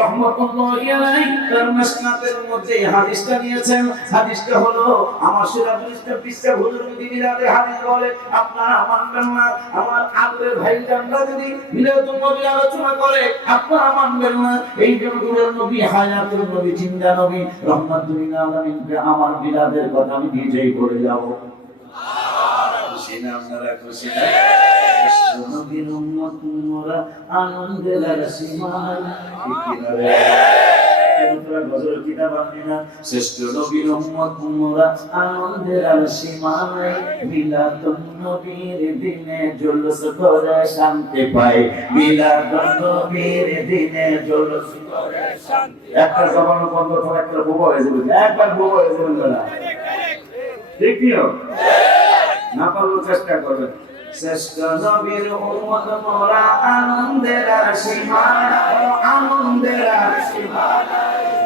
রাহমাতুল্লাহি আলাইহি তার মিশকাতের মধ্যে হাদিসটা নিয়েছেন। হাদিসটা হলো আমার সিরাজুল ইসলাম পৃষ্ঠা হুজুর যদি মিলাদের হাদিস বলে আপনারা মানবেন না, আমার আদরের ভাইজানরা যদি মিলাদুন নবীর আলোচনা করে আপনারা মানবেন না। এই জন্য নূরের নবী, হায়াতুল নবী, জিন্দা নবী রাহমাতুল লিল আলামিনকে আমার মিলাদের কথা আমি নিজেই করে যাব। খুশি না আপনারা? খুশি না? নবীর উম্মত মোরা আনন্দের সীমায় কিনারে তোরা গজল কিতাব আনবি না। শ্রেষ্ঠ নবীর উম্মত মোরা আনন্দের সীমায় মিলাদুন নবীর দিনে জুলুস করে শান্তি পাই, মিলাদুন নবীর দিনে জুলুস করে শান্তি। একটা জবান বন্ধ করে একটা বুবা হয়ে যাবে, একবার বুবা হয়ে যাবে না, ঠিক কি না? পারলে চেষ্টা করবেন। শ্রেষ্ঠ নবীর উম্মত মোরা আনন্দের সীমায়, আনন্দের সীমায়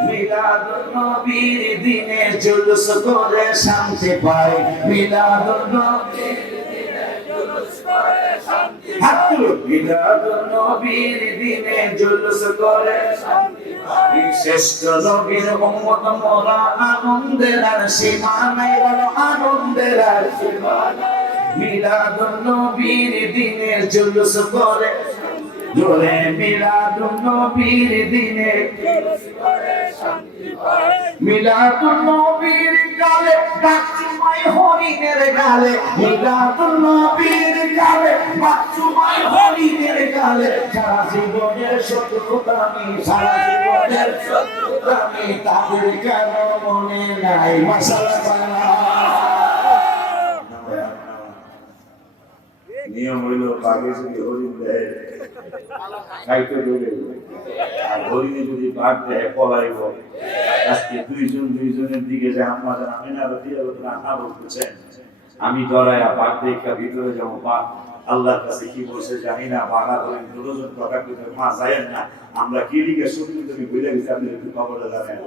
মিলাদুন নবীর দিনে জুলুস করে শান্তি পাই, মিলাদুন নবীর দিনে জুলুস করে শান্তি পাই, মিলাদুন নবীর দিনে জুলুস করে শান্তি পাই। শ্রেষ্ঠ নবীর উম্মত মোরা আনন্দের সীমায়, বলো আনন্দের সীমায় মিলাদুন নবীর দিনে জুলুস করে, জোরে মিলাদুন নবীর দিনে জুলুস করে শান্তি পাই। মিলাদুন নবীর গালে বাচ্চুমাই হরিণের গালে, মিলাদুন নবীর গালে বাচ্চুমাই হরিণের গালে, সারা জীবনের শত্রুতামি, সারা জীবনের শত্রুতামি তাদের কেন মনে নাই? মাশাআল্লাহ। নিয়ম হইল বাঘে যদি হরিণ দেয় খাইতে দেবে আর হরিণে যদি বাঘ দেয় পলাইব। আজকে দুইজনের দিকে যে আমাদের আমিনা রাদিয়াল্লাহু আনহা বলতেছেন, আমি ডরায়া বাঘ দেখা ভিতরে যাবো, বাঘ আল্লাহর কাছে কি বলছে জানি না, বাঘা ধরেন দুজন কথা কইতে মা যায়েন না, আমরা কি লিগে সত্যি তুমি বলে গেছি, আপনি একটু খবরটা জানেন।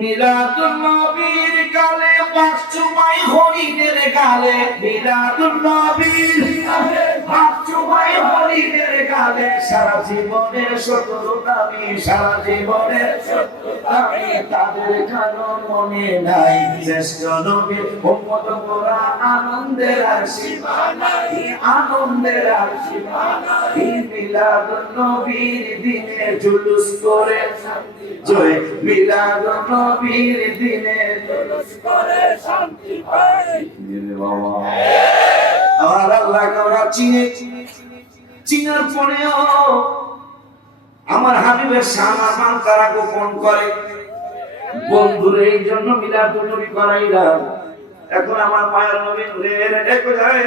মিলাদুন নবীর গালে পাঁচ চুমাই হরিণের গালে, মিলাদুন নবীর গালে পাঁচ চুমাই হরিণের গালে, সারা জীবনের শত্রুতামি, সারা জীবনের শত্রুতামি তাদের কারো মনে নাই, শ্রেষ্ঠ নবীর উম্মত গোরা আনন্দের আর সীমা নাই, আনন্দের আর সীমা নাই। মিলাদুন নবীর দিনে জুলুস করে জয়, মিলাদুন নবীর দিনে জুলুস করে শান্তি পাই। আমার আল্লাহকে ওরা চিনার পরেও আমার হাবিবের সামান তারা গোপন করে। বন্ধুরে এই জন্য মিলাদুন নবী করাইলাম। এখন আমার মায়ের নবী নূরের দেখো যায়,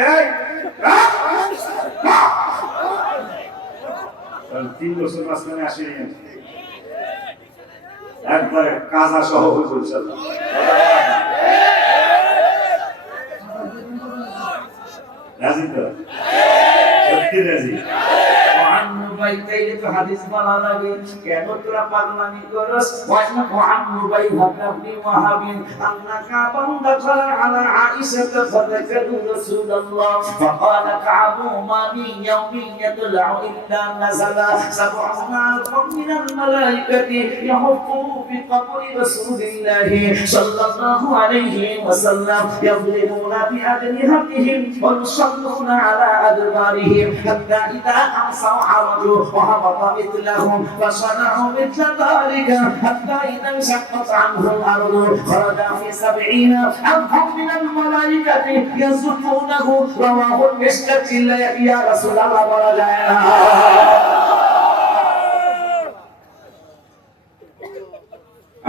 এই 3 বছর মাঝখানে আসেনি, একবার কাজা সহ হয়ে চলছে। রাজি তো? সত্যি রাজি? হাদিস বলা লাগে, কেন তোরা পাগলামি করস? মুবাই হাবনি ওয়াহাবিন আন্নাকা বান্দাকা আলা আয়েশা ফাযাকারু রাসূলুল্লাহ ফাকালা কাবু মা মিন ইয়াউমিন ইয়াতলাউ ইল্লা নাযালা সাবউনা আলফাম মিনাল মালাইকাতি ইয়াহুফু ফি কবরি রাসূলিল্লাহি সাল্লাল্লাহু আলাইহি ওয়াসাল্লাম ইয়াদরিবুনা বি আদনিহাতিহিম ওয়া ইউসাল্লুনা আলা আদবারিহিম হাত্তা ইযা আমসাউ আরাজু وهبط مثلهم فصنعوا مثل ذلك حتى إذا انشقت عنه الأرض خرج في 70 ألفا من الملائكة يزفونه. رواه المشكاة. يا رسول الله ورجعنا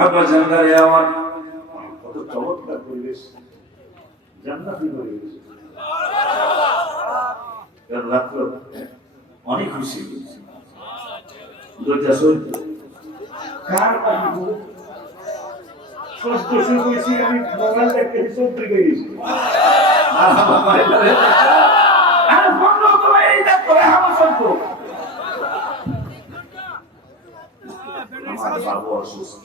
আব্বা জানদারে আমার কত চমৎকার পরিবেশ, জান্নাতি পরিবেশ। রাত্র অনেক খুশি, দুইটা সৈন্য কার পাবো সত্য শুরু করেছি, আমি মোবাইল দেখতে সত্যি হয়ে গেছি। আর বন্ধ করে এই দেখো আমার সত্য, আমার বাবু অসুস্থ,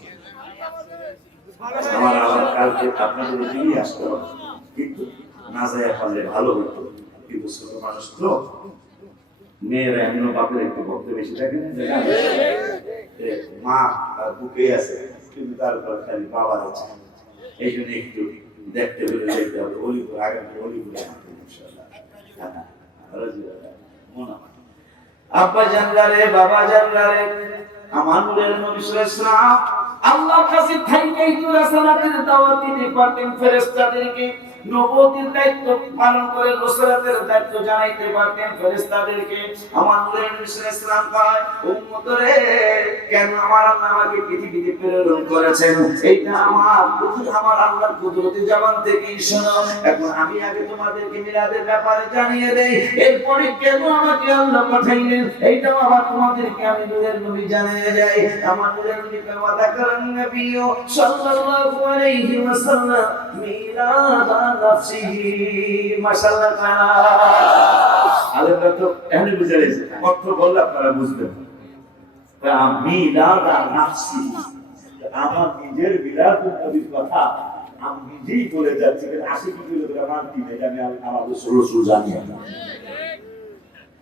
আমার আবার কালকে আপনাদের দিনই আসতে হবে, কিন্তু না যায় পারলে ভালো হতো, কিন্তু ছোট মানুষ তো মেয়েরা এমন বাপের একটু ভক্তি বেশি থাকে না, মা তার বুকে আছে কিন্তু তারপর খালি বাবা আছে, এই জন্য একটু দেখতে হলে দেখতে হবে। অলিপুর আগামী অলিপুরে আব্বা জানলারে বাবা জানলারে আমার নূরের নবী সাল্লাল্লাহু আলাইহি ওয়াসাল্লাম আল্লাহর কাছে থাইকেই তো রাসালাতের দাওয়াত দিতে পারতেন, ফেরেশতাদেরকে নবুয়তের দায়িত্ব পালন করে নসরাতের দায়িত্ব জানাইতে পারতেন ফেরেশতাদেরকে। আমার নূরের নবী সাল্লাল্লাহু আলাইহি ওয়াসাল্লাম কয়, উম্মতরে কেন আমার আল্লাহ আমাকে পৃথিবীতে প্রেরণ করেছেন, এইটা আমার আল্লাহর কুদরতি জবান থেকেই শোনো। এখন আমি আগে তোমাদেরকে মিলাদের ব্যাপারে জানিয়ে দেই, এরপরে কেন আমাকে আল্লাহ পাঠাইলেন এইটাও আবার তোমাদেরকে আমি নূরের নবী জানিয়ে যাই। আমার নূরের নবী ওয়াদা করেন, নবী সাল্লাল্লাহু আলাইহি ওয়াসাল্লাম মিলাদ নাফসিহি, মাশাআল্লাহ তাআলা। আলেমরা তো এখানে বুঝে গেছে, অর্থ বললে আপনারা বুঝবেন। মিলাদ নাফসি, আমার নিজের বিলাদুন নবীর কথা আমি নিজেই বলে যাচ্ছি, আশিকি বলে তোরা মানতি না, আমি আমার রাসূল জানি না।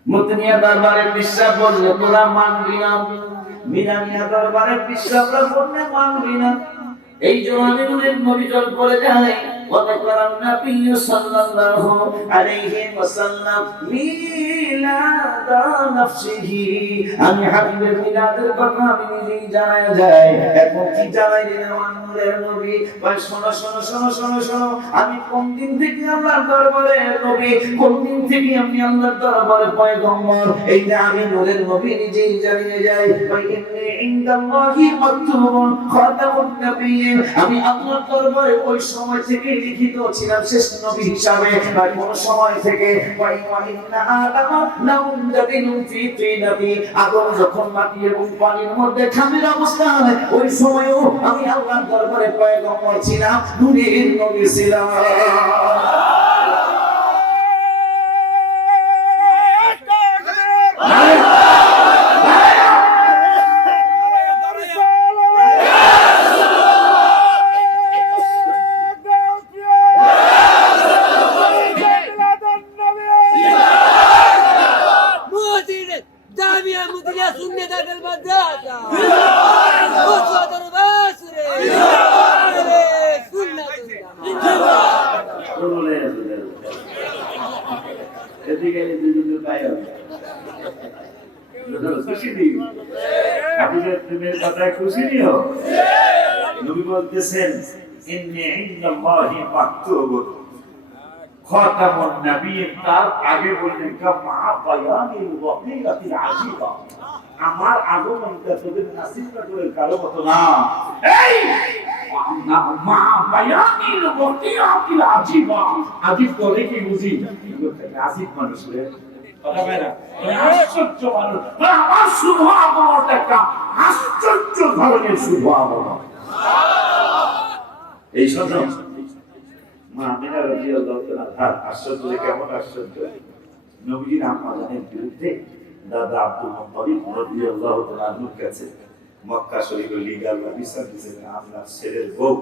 মুতনিয়া দরবারে পিসা বললে তোরা মানবি না, মিরানিয়া দরবারে পিসারা বললে মানবি না। এই জন্য আমি নূরের নবী জল বলে যাই, وذكر النبي صلى الله عليه وسلم ميلاد نفسه। আমি হাবিবের মিলাদের কথা আমি নিজেই জানায় যাই। এখন কি জানাই দিলেন আমার নূরের নবী? ভাই শোনো শোনো শোনো শোনো শোনো, আমি কোন দিন থেকে আল্লাহর দরবারে নবী, কোন দিন থেকে আমি আল্লাহর দরবারে পয়গম্বর, এইটা আমি নূরের নবী নিজেই জানিয়ে যাই। ভাই ইন্নী ইনদাল্লাহি মাকতুবুন খাতামুন নবিয়্যিন, আমি আল্লাহর দরবারে ওই সময় থেকে লিখিত ছিলাম শেষ নবী হিসাবে কোন সময় থেকে আদম যখন মাটি এবং পানির মধ্যে খামির অবস্থায় ওই সময়ও আমি আল্লাহর দরবারে পয়গম্বর ছিলাম, নূরের নবী ছিলাম। খুশি নিও। নবী বলতেছেন ইন্নী ইনদাল্লাহি মাকতুবুন খাতামুন নবিয়্যিন, তার আগে বললেন কামা বায়ানিল ওয়াকিলাতিল আজিবা, আমার আগমনটা তোদের নাসিব করে কারো মতো না। এই মা বায়ানিল ওয়াকিলাতিল আজিবা, আজিব করে কি বুঝি? আজিব মানুষ রে, কথা বলে না, আশ্চর্য মানুষ। আমার শুভ আগমনটা একটা আশ্চর্য ধরনের শুভ আগমন। এই শোনো, মা আমিনা রাদিয়াল্লাহু তাআলা আশ্চর্য, কেমন আশ্চর্য! নবীর আম্মা জানের বিরুদ্ধে দাদা আব্দুল মুত্তালিব রাদিয়াল্লাহু তাআলার কাছে মক্কা শরীফে লিগাল অফিসার দিয়েছেন, আপনার ছেলের বউ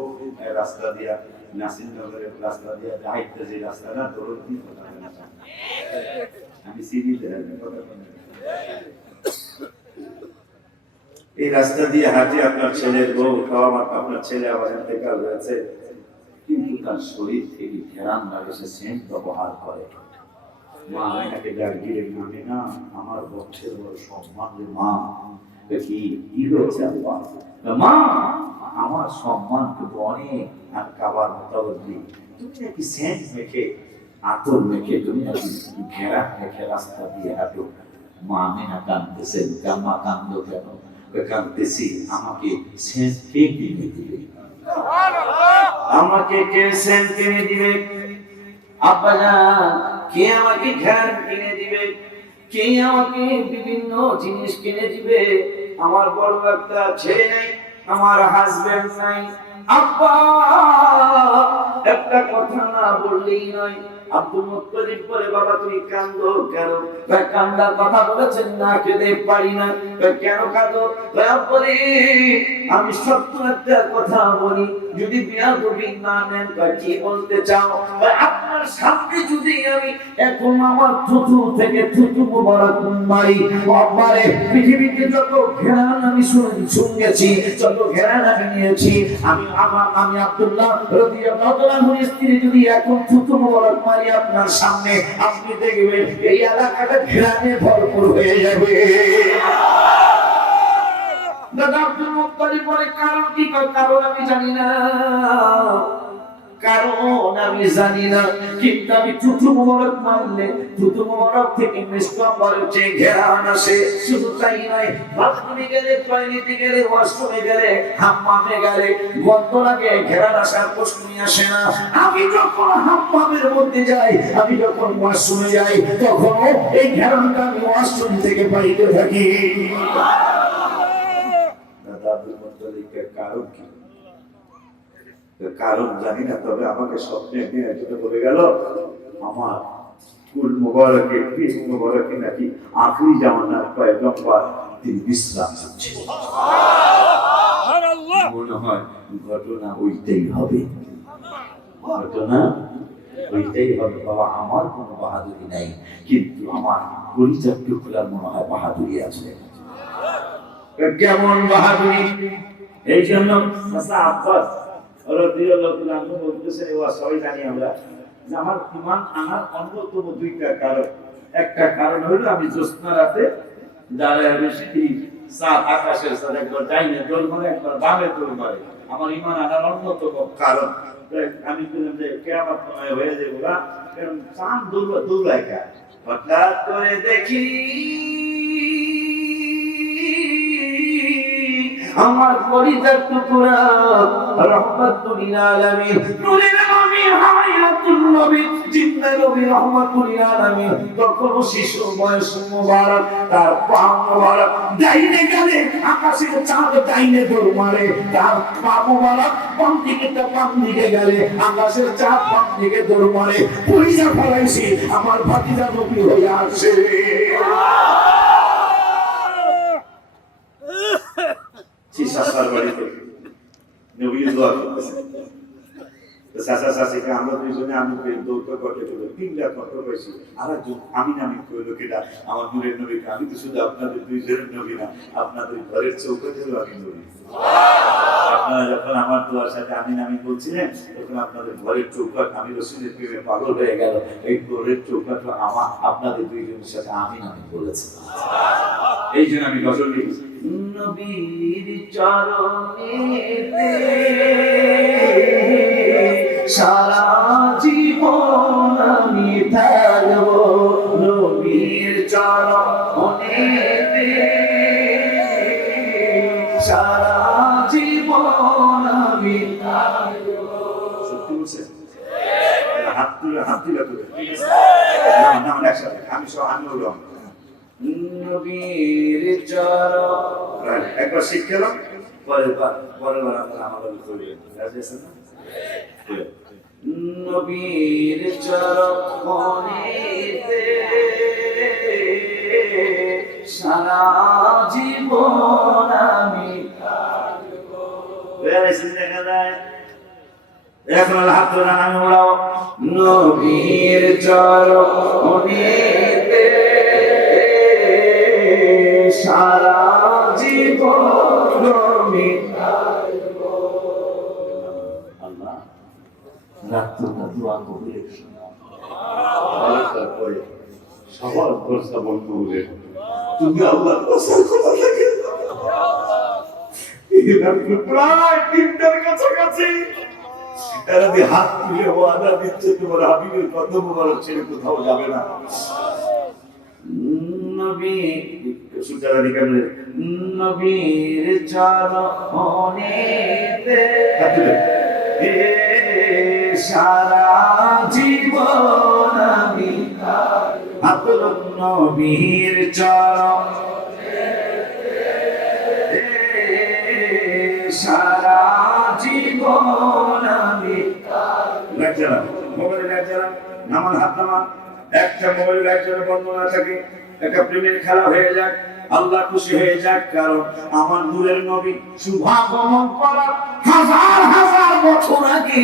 রাস্তা দিয়া নাসিরনগরের রাস্তা দিয়া যাইতে, যে রাস্তাটা দৌড় দিয়ে আমি সিঁড়িতে এই রাস্তা দিয়ে হাঁটে আপনার ছেলের বউ, আপনার ছেলে আবার ইন্তেকাল হয়েছে, কিন্তু তার শরীর থেকে ঘেরান লাগেছে, সেন্ট ব্যবহার করে। মা আমাকে ডাক দিয়ে মানে না, আমার বক্ষের বড় সম্মান রে মা। কি হয়েছে আল্লাহ? মা আমার সম্মান কিন্তু অনেক, আর কাবার মোতাবদ্দি তুমি নাকি সেন্ট মেখে, আতর মেখে, তুমি নাকি ঘেরা মেখে রাস্তা দিয়ে হাঁটো। মা আমিনা কাঁদতেছেন। মা কান্দো কেন? কাঁদতেছি, আমাকে সেন্ট কে কিনে দিবে? আমাকে কে সেন্ট কিনে দিবে? আব্বা জান, কে আমাকে ঘ্রাণ কিনে দিবে? কে আমাকে বিভিন্ন জিনিস কিনে দিবে? আমার বড় একটা ছেলে নাই, আমার হাজবেন্ড নাই। আব্বা একটা কথা না বললেই নয়। আব্দুল মুত্তালিব বলে, বাবা তুমি কাঁদো কেন? কান্দার কথা বলেছেন না, কেঁদে পারি না। কেন কাঁদো? বলে আমি সত্য একটা কথা বলি, যদি বিয়াদবি না নেন কি বলতে চাও? আপনার সামনে যদি আমি এখন আমার থুতু থেকে থুতু মোবারক মারি, বাবারে পৃথিবীতে যত ঘেরান আমি শুনেছি, যত ঘেরান আমি নিয়েছি, আমি আব্দুল্লাহ রাদিয়াল্লাহু তাআলার স্ত্রী যদি এখন থুতু মোবারক মারি আপনার সামনে, আপনি দেখবেন এই এলাকাটা ঘেরানে ভরপুর হয়ে যাবে। দাদা আব্দুল মুত্তালিব বলে, কারণ কি? কারণ আমি জানি না, কারণ আমি জানি না, কিন্তু আমি থুতু মোবারক মারলে থুতু মোবারক থেকে মিষ্টম্বরের যে ঘেরান আসে, শুধু তাই নয়, বাথরুমে গেলে, টয়লেটে গেলে, ওয়াশরুমে গেলে, হাম্মামে গেলে গন্ধ লাগে, ঘেরান আসার প্রশ্নই আসে না। আমি যখন হাম্মামের মধ্যে যাই, আমি যখন ওয়াশরুমে যাই, তখন এই ঘেরানটা আমি ওয়াশরুম থেকে পাইতে থাকি। দাদা আব্দুল মুত্তালিবের কারণ কি? কারণ জানি না, তবে আমাকে স্বপ্নে একদিন একজনে বলে গেল, আমার কুল মুবারকে, পিস মুবারকে নাকি আখরি জামানার পয়গম্বর তিনি বিশ্রাম নিচ্ছেন। মনে হয় ঘটনা ওইটাই হবে, ঘটনা ওইটাই হবে। বাবা আমার কোনো বাহাদুরি নাই, কিন্তু আমার পরিচয় টুকরার মনে হয় বাহাদুরি আছে। কেমন বাহাদুরি? এই জন্য আব্বাস রাদিয়াল্লাহু তাআলা বলতেছেন, ওয়া সবাই জানি আমরা যে আমার ঈমান আনার অন্যতম দুইটা কারণ। একটা কারণ হলো আমি জ্যোৎস্না রাতে দাঁড়ায় বসে সাত আকাশের সাথে একবার ডাইনে দৌড় মারে, একবার বামে দৌড় মারে। আমার ঈমান আনার অন্যতম কারণ। আমি বললাম যে কিয়ামত হয়ে যাবে, কারণ চাঁদ দৌড়ায় কার? হঠাৎ করে দেখি আমার কলিজার টুকরা রহমাতুল লিল আলামিন নূরের নবী হায়াতুল নবী জিন্দা নবী রহমাতুল লিল আলামিন তখন শিশু বয়স মোবারক তার পা মোবারক ডাইনে গেলে আকাশের চাঁদ ডাইনে দৌড় মারে তার পা মোবারক বাম দিকে গেলে আকাশের চাঁদ বাম দিকে দৌড় মারে কলিজা ফলাইছি আমার ভাতিজা নবী হয়ে আসে শাসার বাড়িতে নবী দোয়া করতেছেন তো শাসা শাসিকে আমরা দুইজনে আমি দৌড় করতে করতে 3 লাখ কত পাইছি আর একজন আমি নামি কইলো কিটা আমার নূরের নবীকে আমি তো শুধু আপনাদের দুইজনের নবী না আপনাদের ঘরের চৌকাঠেও আমি নবী আপনারা যখন আমার দোয়ার সাথে আমি নামি বলছিলেন তখন আপনাদের ঘরের চৌকাঠ আমি রসুলের প্রেমে পাগল হয়ে গেল এই ঘরের চৌকাঠ আমার আপনাদের দুইজনের সাথে আমি নামি বলেছি এই জন্য আমি গজল লিখেছি নবীর চরণেতে সারা জীবন আমি থাকব নবীর চরণেতে সারা জীবন আমি থাকব সত্যি বলছেন হাত তুলে না একসাথে আমি বললাম নবীর চরণ একবার শিখলাম পরের বার আমরা আমাদের করবে রাজি আছেন না নবীর চরণেতে সারা জীবন আমি থাকব বেরেসিন দেখা যায় এখন হাত তুলে নামে উড়াও নবীর চরণেতে সারা জীবন আমি থাকব আল্লাহ রাতটা দোয়া করে তারপরে সবার ভরসা বন্ধ করে তুমি আল্লাহর রাসূল কথা লাগে প্রায় 3টার কাছাকাছি এরা দিয়ে হাত তুলে ওয়াদা দিচ্ছে তোমার হাবিবের কদম মোবারক ছেড়ে কোথাও যাবে না নবী সুজারা দিকানে নবীর চরণেতে সারা জীবন আমি থাকব নবীর চরণেতে সারা জীবন আমি থাকব মোবাইল লাগজারা নামান হাত নামান একটা মোবাইল একজনের বর্ণনা থাকে একটা প্রেমের খেলা হয়ে যাক আল্লাহ খুশি হয়ে যাক কারণ আমার নূরের নবী শুভাগমন করার হাজার হাজার বছর আগে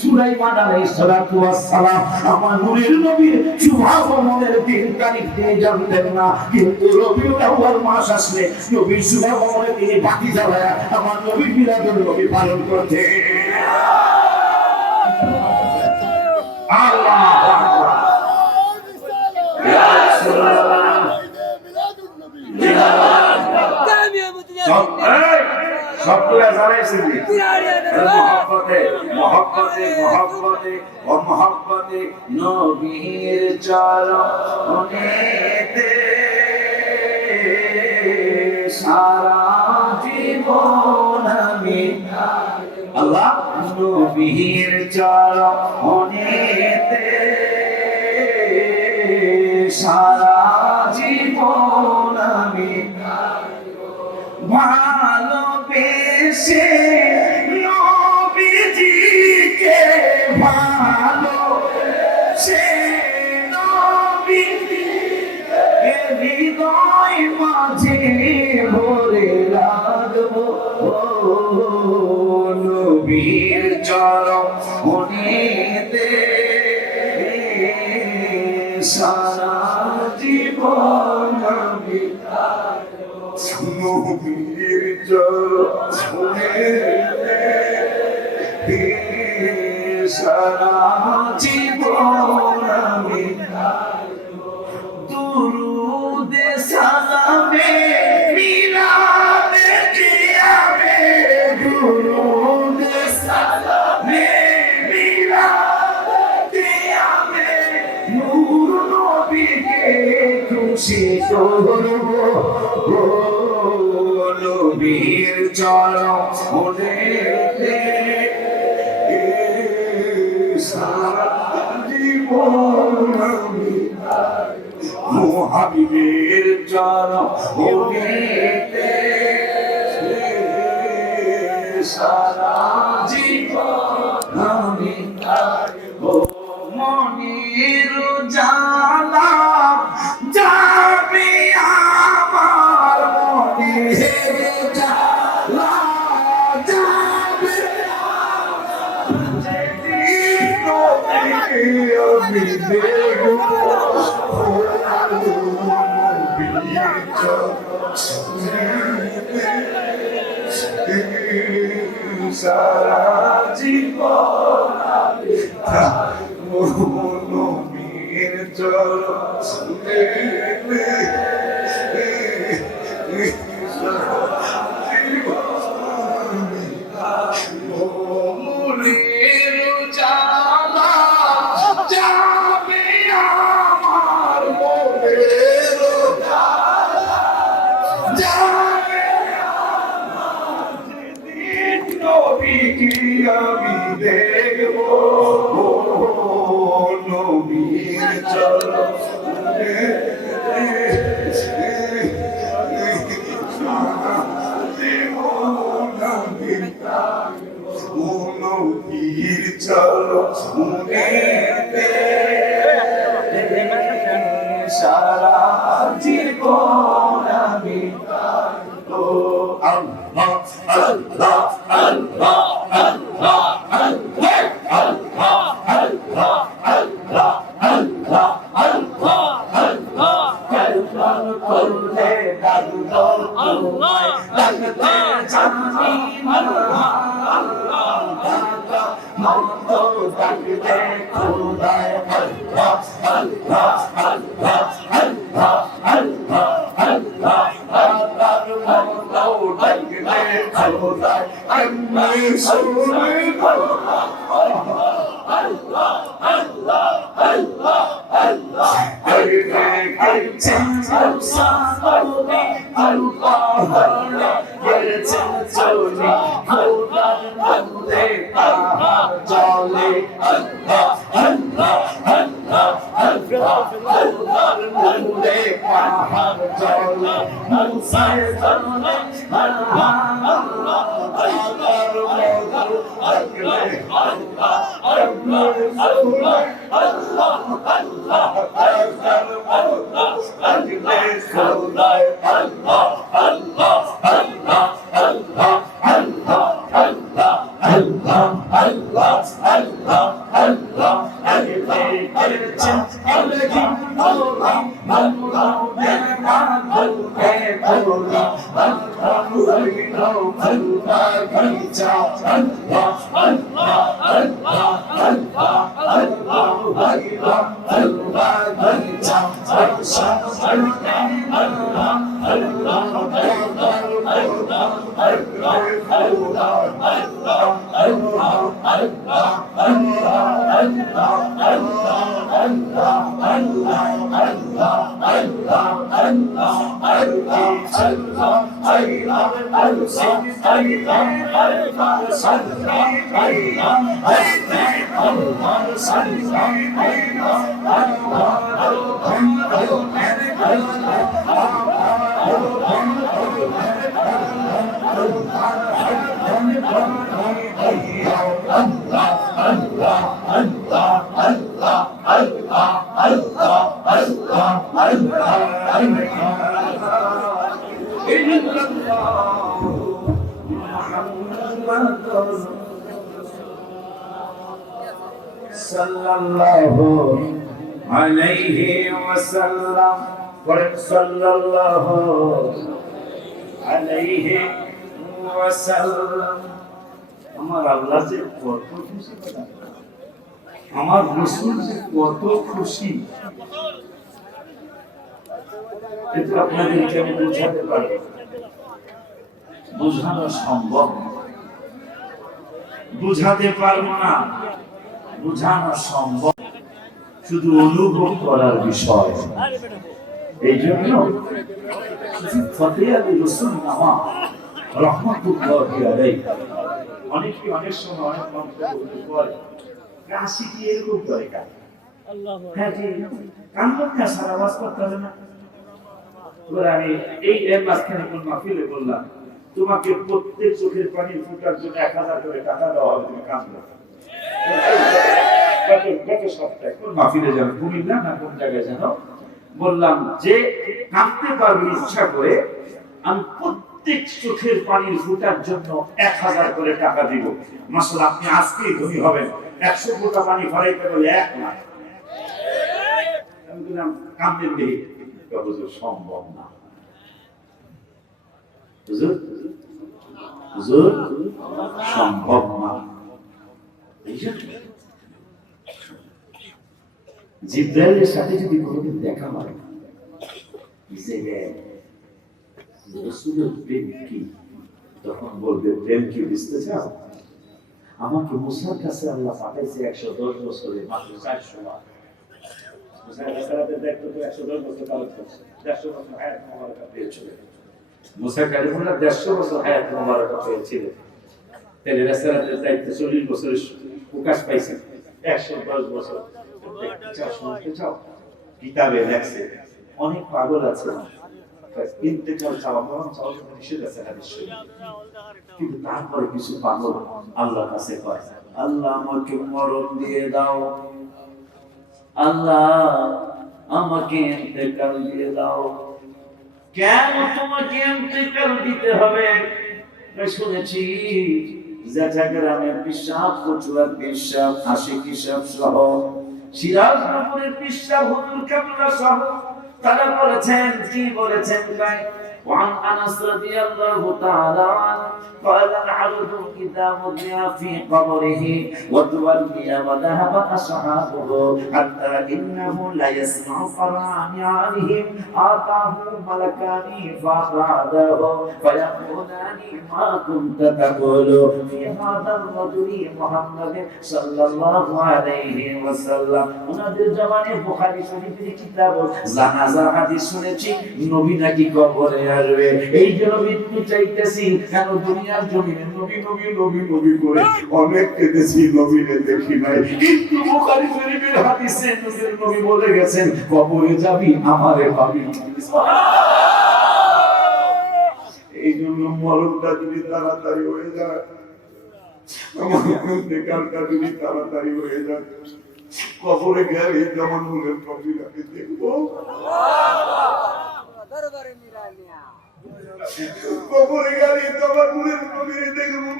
সুলাইমান আলাইহিস সালাতু ওয়াস সালাম আমার নূরের নবীর শুভাগমনের দিন তারিখ দিয়ে জানতেন না কিন্তু রবিউল আউয়াল মাস আসলে নবীর শুভাগমনে তিনি বাতি জ্বালায়া আমার নবীর মিলাদুন নবী পালন করতেন আল্লাহু আকবার নবীর চরণেতে সারা জীবন আমি আল্লাহ নবীর চরণেতে সারা জীবন আমি ভালোবেসে নবীজিকে ভালোবেসে নবীজিকে হৃদয় মাঝে ভরে রাখবো নবীর চরণেতে সারা জীবন আমি নবীর চরণেতে সারা জীবন আমি দুরুদে সালামে মিলাদে কিয়ামে দুরুদে সালামে মিলাদে কিয়ামে নূর নবীকে খুশি করব নবীর চরণে সারা জীবন আমি হাবিবের চরণে সারা জীবন আমি মনির জালা যাবে আমার মনির জালা যাবে যেদিন আমি দেখবো সারা জীবন নবীর চরণে মনির জালা যাবে আমার মনির জালা যাবে নবীকে আমি দেখবো নবীর চরণে নবীর চরণে সারা জীবন আমি আল্লাহ আল্লাহ আল্লাহ আল্লাহ সাল্লাল্লাহু আলাইহি ওয়াসাল্লাম সাল্লাল্লাহু আলাইহি ওয়াসাল্লাম। আমার আল্লাহ যে কত খুশি, আমার রাসূল যে কত খুশি, এটা আপনাদেরকে আমি বোঝাতে পারবো, বোঝানো সম্ভব না, বোঝাতে পারবো না, বোঝানো সম্ভব, শুধু অনুভব করার বিষয়। এই জন্য ফতেহ আলী রসুল নামা রাহমাতুল্লাহি আলাইহি। অনেকে অনেক সময় অনেক মন্তব্য করে, কাশি কি এরকম করে কেন? হ্যাঁ জি, কান্দন না সারা ওয়াজ করতে হবে না। এবার আমি এই এর মাঝখানে কোন মাহফিলে বললাম, তোমাকে প্রত্যেক চোখের পানির ফুটার জন্য 1000 করে টাকা দেওয়া হবে, তুমি কাঁদবে। গত সপ্তাহে কোন মাহফিলে যেন, কুমিল্লা না কোন জায়গায় যেন বললাম যে কাঁদতে পারবে ইচ্ছা করে, আমি প্রত্যেক চোখের পানির ফুটার জন্য 1000 করে টাকা দিব। মাশাআল্লাহ, আপনি আজকেই ধনী হবেন। 100 ফোঁটা পানি ভরাইতে বলে 1 লাখ। আমি বললাম কাঁদবেন দেখি, হুজুর সম্ভব না। হুজুর হুজুর সম্ভব না। জিবরাইলের সাথে যদি কোনোদিন দেখা হয়, রাসূলের প্রেম কি, তখন বলবে প্রেম কি বুঝতে চাও? আমাকে মুসার কাছে আল্লাহ পাঠাইছে 110 বছরে, মাত্র 400 বার। মুসার রাসূলের দায়িত্ব তো 110 বছর পালন করছে, 150 বছর হায়াত মুবারাকা পেয়েছিলেন। মুসা কালিমুল্লাহ 150 বছর হায়াত মুবারাকা পেয়েছিলেন। তাহলে রাসূলের দায়িত্ব 40 বছরের প্রকাশ পাইছেন, 110 বছর। শুনতে চাও? কিতাবে লেখছে অনেক পাগল আছে, ইন্তেকাল চাওয়া মরণ চাওয়া নিষেধ আছে হাদিসে, কিন্তু তারপরে কিছু পাগল আল্লাহর কাছে কয়, আল্লাহ আমাকে মরণ দিয়ে দাও, আল্লাহ আমাকে ইন্তেকাল দিয়ে দাও। কেন তোমাকে ইন্তেকাল দিতে হবে? শুনেছি জেঠা গ্রামের পিসাব, কচুয়ার পিসাব, আশিক হিসাব সহ সিরাজনগরের পিসাব হুজুর কেবলা সহ তারা বলেছেন, কি বলেছেন? وعن أنس رضي الله تعالى عنه قال العبد إذا وضع في قبره وتولي وذهب أصحابه حتى إنه لا يسمع قرعا عليهم آتاه ملكان فأخرجاه فيقولان ما كنت تقول في هذا الرجل محمد صلى الله عليه وسلم। ওনাদের জবানে বুখারী শরীফের কিতাব জানাজা হাদিস শুনেছি, নবী নাকি কবরে আসবে, এই জন্য মৃত্যু চাইতেছি। কেন দুনিয়ার জমিনে নবী নবী নবী নবী করে অনেক কেঁদেছি, নবীকে দেখি নাই। কিন্তু বুখারী শরীফের হাদিসে নবী বলে গেছেন, কবরে যাবি আমারে পাবি। এই জন্য মরণটা যদি তাড়াতাড়ি হয়ে যায়, আমার ইন্তেকালটা যদি তাড়াতাড়ি হয়ে যায়, কবরে গেলে যেমন মনের কবিরাকে দেখবো, কবরে গেলে তোমার মনের কবিরে দেখবো।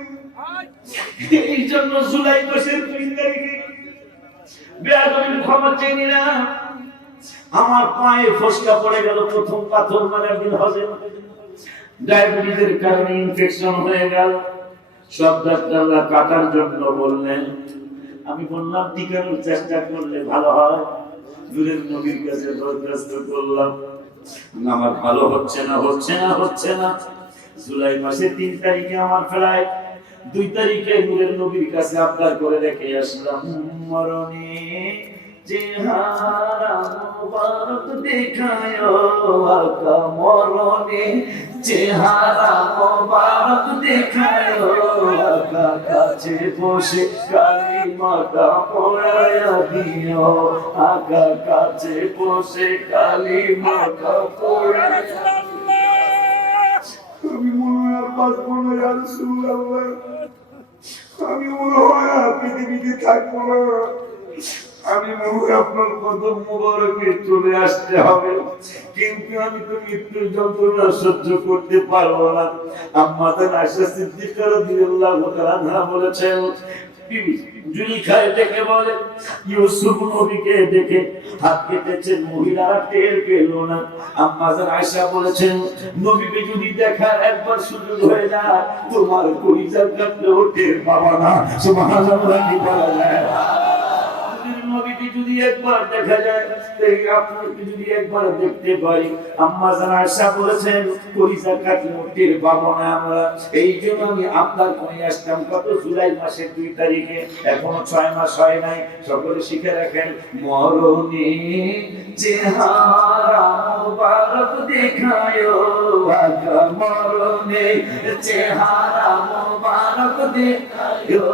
এই জন্য জুলাই মাসের 3 তারিখে বেয়াদবির ক্ষমা চেয়ে নিলাম। আমার পায়ে ফসকা পড়ে গেল, প্রথম পাথর মারার দিন হজে, ডায়াবেটিসের কারণে ইনফেকশন হয়ে গেল। সব ডাক্তাররা কাটার জন্য বললেন, আমি বললাম টিকানোর চেষ্টা করলে ভালো হয়। দূরের নবীর কাছে দরখাস্ত করলাম, আমার ভালো হচ্ছে না হচ্ছে না হচ্ছে না। জুলাই মাসের 3 তারিখে আমার ফ্লাইট, 2 তারিখে নূরের নবীর কাছে আবদার করে রেখে আসলাম, মরণে চেহারা মুবারক দেখায়ো আকা, মরণে চেহারা মুবারক দেখায়ো আকা, কাছে বসে কালিমাটা পড়ায়া দিও আকা, কাছে বসে কালিমাটা পড়ায়া। আমি মনে হয় আর বাঁচবো না ইয়া রাসূলুল্লাহ, আমি মনে হয় আর পৃথিবীতে থাকবো না, আমি মনে হয় আপনার কদম মুবারকে চলে আসতে হবে, কিন্তু আমি তো মৃত্যুর যন্ত্রণা সহ্য করতে পারবো না। আম্মা আয়েশা সিদ্দিকা রাদিয়াল্লাহু তাআলা বলেছেন, জুলিখায় দেখে বলে ইউসুফ নবীকে দেখে হাত কেটেছেন, মহিলারা টের পেল না। আম্মা আয়েশা বলেছেন, নবীকে যদি দেখার একবার সুযোগ হয়ে যায়, তোমার কলিজার কাটলেও টের পাবা না। সুবহানাল্লাহ, বলা যায় নবী নবীকে যদি একবার দেখা যায়, এই আপনাকে যদি একবার দেখতে পারি, আম্মা জান আয়েশা বলেছেন কলিজা কাটি মুটির পাবো না আমরা, এই জন্য আমি আপনার কোণে আসলাম। কত জুলাই মাসের 2 তারিখে, এখনো 6 মাস হয় নাই। সকলে শিখে রাখেন, মরণে চেহারা মুবারক দেখায়ো আকা, মরণে চেহারা মুবারক দেখায়ো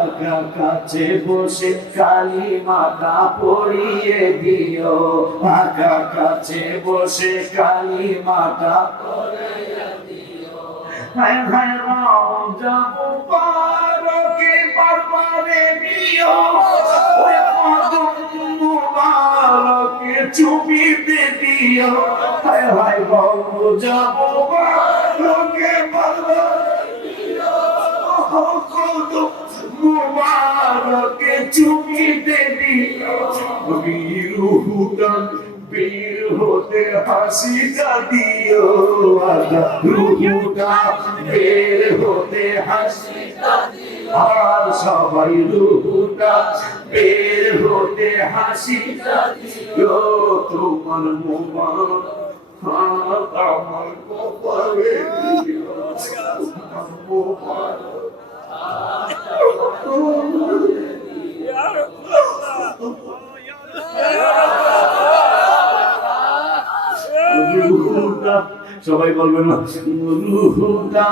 আকা, কাছে বসে কালিমাটা পড়িয়ে দিও আকা, কাছে বসে কালিমাটা পড়িয়ে দিও। হায় হায় রওজা মুবারকে পারবারে নিও, ওই কদম মুবারকে চুমিতে দিও। হায় হায় রওজা মুবারকে পারবারে নিও, কদম মুবারকে চুমিতে দিও। রুহুটা বের হতে হাসিটা দিও আকা, রুহুটা বের হতে হাসিটা দিও। আর সবাই রুহুটা বের হতে হাসিটা দিও। তোমার মুবারক হাত আমার কপালে দিও, তোমার মুবারক সবাই বলবেন রুহুটা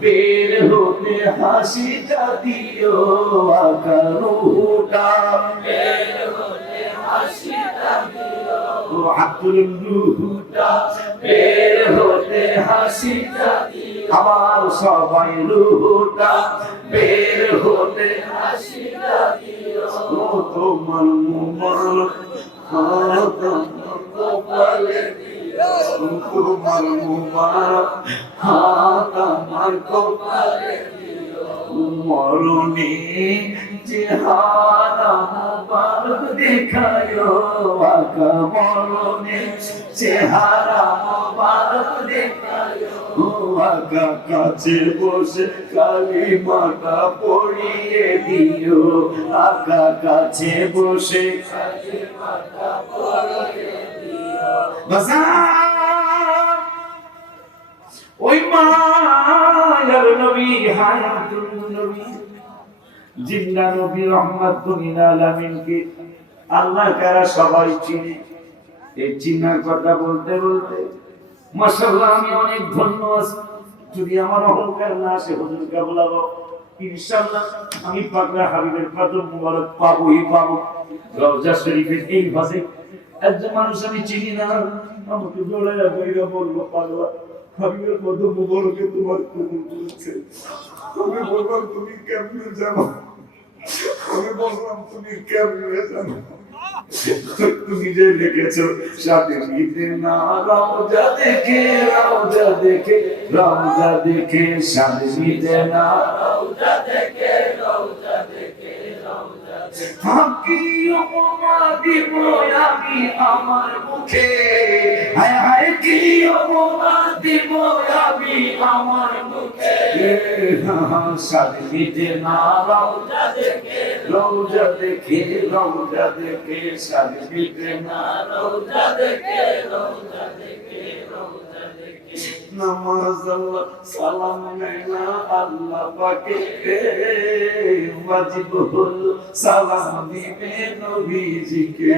বের হতে হাসিটা দিও আকা, রুহুটা বের হতে হাসিটা দিও। রুহুটা বের হতে হাসিটা দিও। আবার সবাই রুহুটা বের হতে হাসিটা দিও। তোমার মুবারক হাত আমার কপালে দিও, তোমার মুবারক হাত আমার কপালে দিও। মরণে চেহারা মুবারক দেখায়ো আকা, মরণে চেহারা মুবারক দেখায়ো আকা, কাছে বসে কালিমাটা পড়িয়ে দিও আকা, কাছে বসে কালিমাটা পড়িয়ে দিও। ওই মায়ার নবী হায়াতুন নবী জিন্দা নবী রহমাতুল লিল আলামিনকে আল্লাহ তাআলা সবাই চিনে। এই চিনার কথা বলতে বলতে মাশাআল্লাহ আমি অনেক ধন্য আছি। যদি আমার অহংকার না আসে হুজুরকে বলাবো ইনশাআল্লাহ আমি পাগলা হাবিবের কদম মুবারক পাবোই পাবো। রওজা শরীফের এই ভাষে একজন মানুষ আমি চিনি না, আমাকে দৌড়াইয়া বইরা বলবো পাগলা হাবিবের কদম মুবারকে তোমার কবুল করেছে। আমি বললাম তুমি কেমনে জানো? আমি বললাম তুমি কেমনে জানো? তুমি যে লিখেছো সাথে মিটে না রওজা দেখে, রওজা দেখে, রওজা দেখে সাথে মিটে না রওজা দেখে, রওজা দেখে, রওজা দেখে। কি উপমা দিব আমি আমার মুখে, হায় হায় কি উপমা দিব আমি আমার মুখে। সাথে মিটে না রওজা দেখে, রওজা দেখে, রওজা দেখে সাথে মিটে না রওজা দেখে, রওজা দেখে, রওজা দেখে। নামাজ আল্লাহ সালাম নেয় না আল্লাহ পাকে, ওয়াজিব হলো সালাম দিবে নবীজিকে।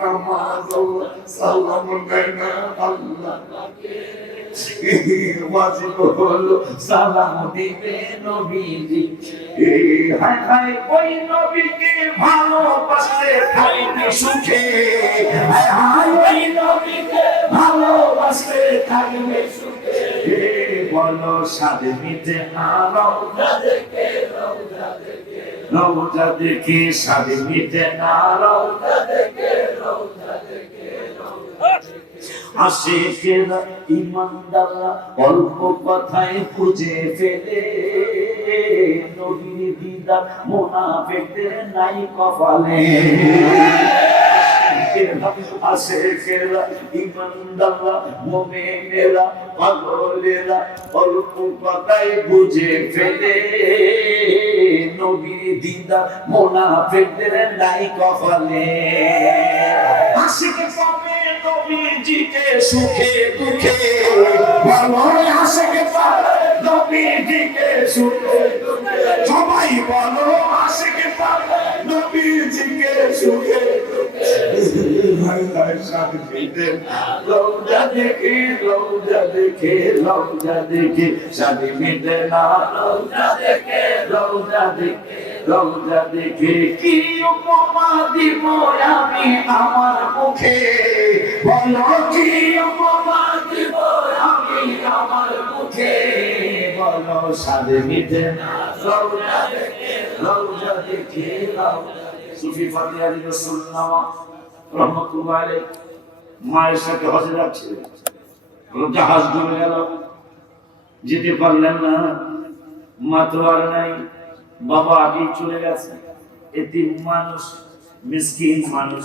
নামাজ আল্লাহ সালাম নেয় না আল্লাহ পাকে, ওয়াজিব হলো সালাম দিবে নবীজি। হায় হায় ওই নবীকে ভালোবাসতে থাকবে সুখে, হায় হায় ওই নবীকে ভালোবাসতে থাকবে সুখে। বলো সাথে মিটে না রওজা দেখে, রওজা দেখে, রওজা দেখে সাথে মিটে না রওজা দেখে, রওজা দেখে, রওজা দেখে। আশিকেরা ঈমানদাররা অল্প কথায় খুঁজে ফেলে, নবীর দিদার মুনাফিকদের নাই কপালে। আশিকেরা ঈমানদাররা মুমিনেরা পাগলেরা অল্প কথায় বুঝে ফেলে, নবীর দিনদার মুনাফিকদের নাই কপালে। আশিক পাবে নবীজিকে সুখে দুঃখে, ভালো আশিক পাবে নবীজিকে সুখে দুঃখে, সবাই বলো আশিক পাবে নবীজিকে সুখে দুঃখে। লৌজা দেখে লৌজা দেখে লৌজা দেখে শাদি মিটে না, লৌজা দেখে লৌজা দেখে লৌজা দেখে কি উপমা দিব আমি আমার মুখে, বলো কি উপমা দিব আমি আমার মুখে, বলো শাদি মিটে না লৌজা দেখে লৌজা দেখে লৌজা। সুফি ফাতে আলী রাসূলুল্লাহ রহমাতুল্লাহ আলাইহি মায়ের সাথে হজে যাচ্ছিলেন, জাহাজ ডুবে গেল, যেতে পারলেন না, মা তো আর নাই, বাবা আগেই চলে গেছে। এতিম মানুষ, মিসকিন মানুষ,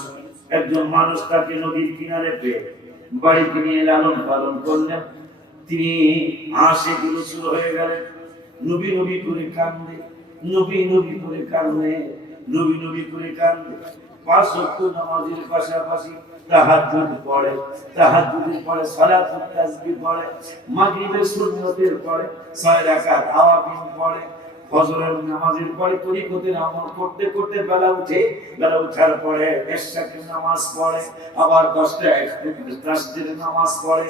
একজন মানুষ তাকে নদীর কিনারে পেয়ে বাড়িতে নিয়ে লালন পালন করলেন। তিনি আশিকুল শুরু হয়ে গেলেন, নবী নবী করে কান্দে, নবী নবী করে কান্দে, নবী নবী করে কান্দে। ৫ ওয়াক্ত নামাজের পাশাপাশি তাহাজ্জুদ পড়ে, তাহাজ্জুদের পরে সালাতুত তাসবিহ পড়ে, মাগরিবের সুন্নতের পরে ৬ রাকাত আওয়াবিন পড়ে, ফজরের নামাজের পরে তরিকতের আমল করতে করতে বেলা উঠে, বেলা উঠার পরে এশাকের নামাজ পড়ে, আবার 10টায় তাসবিহের নামাজ পড়ে,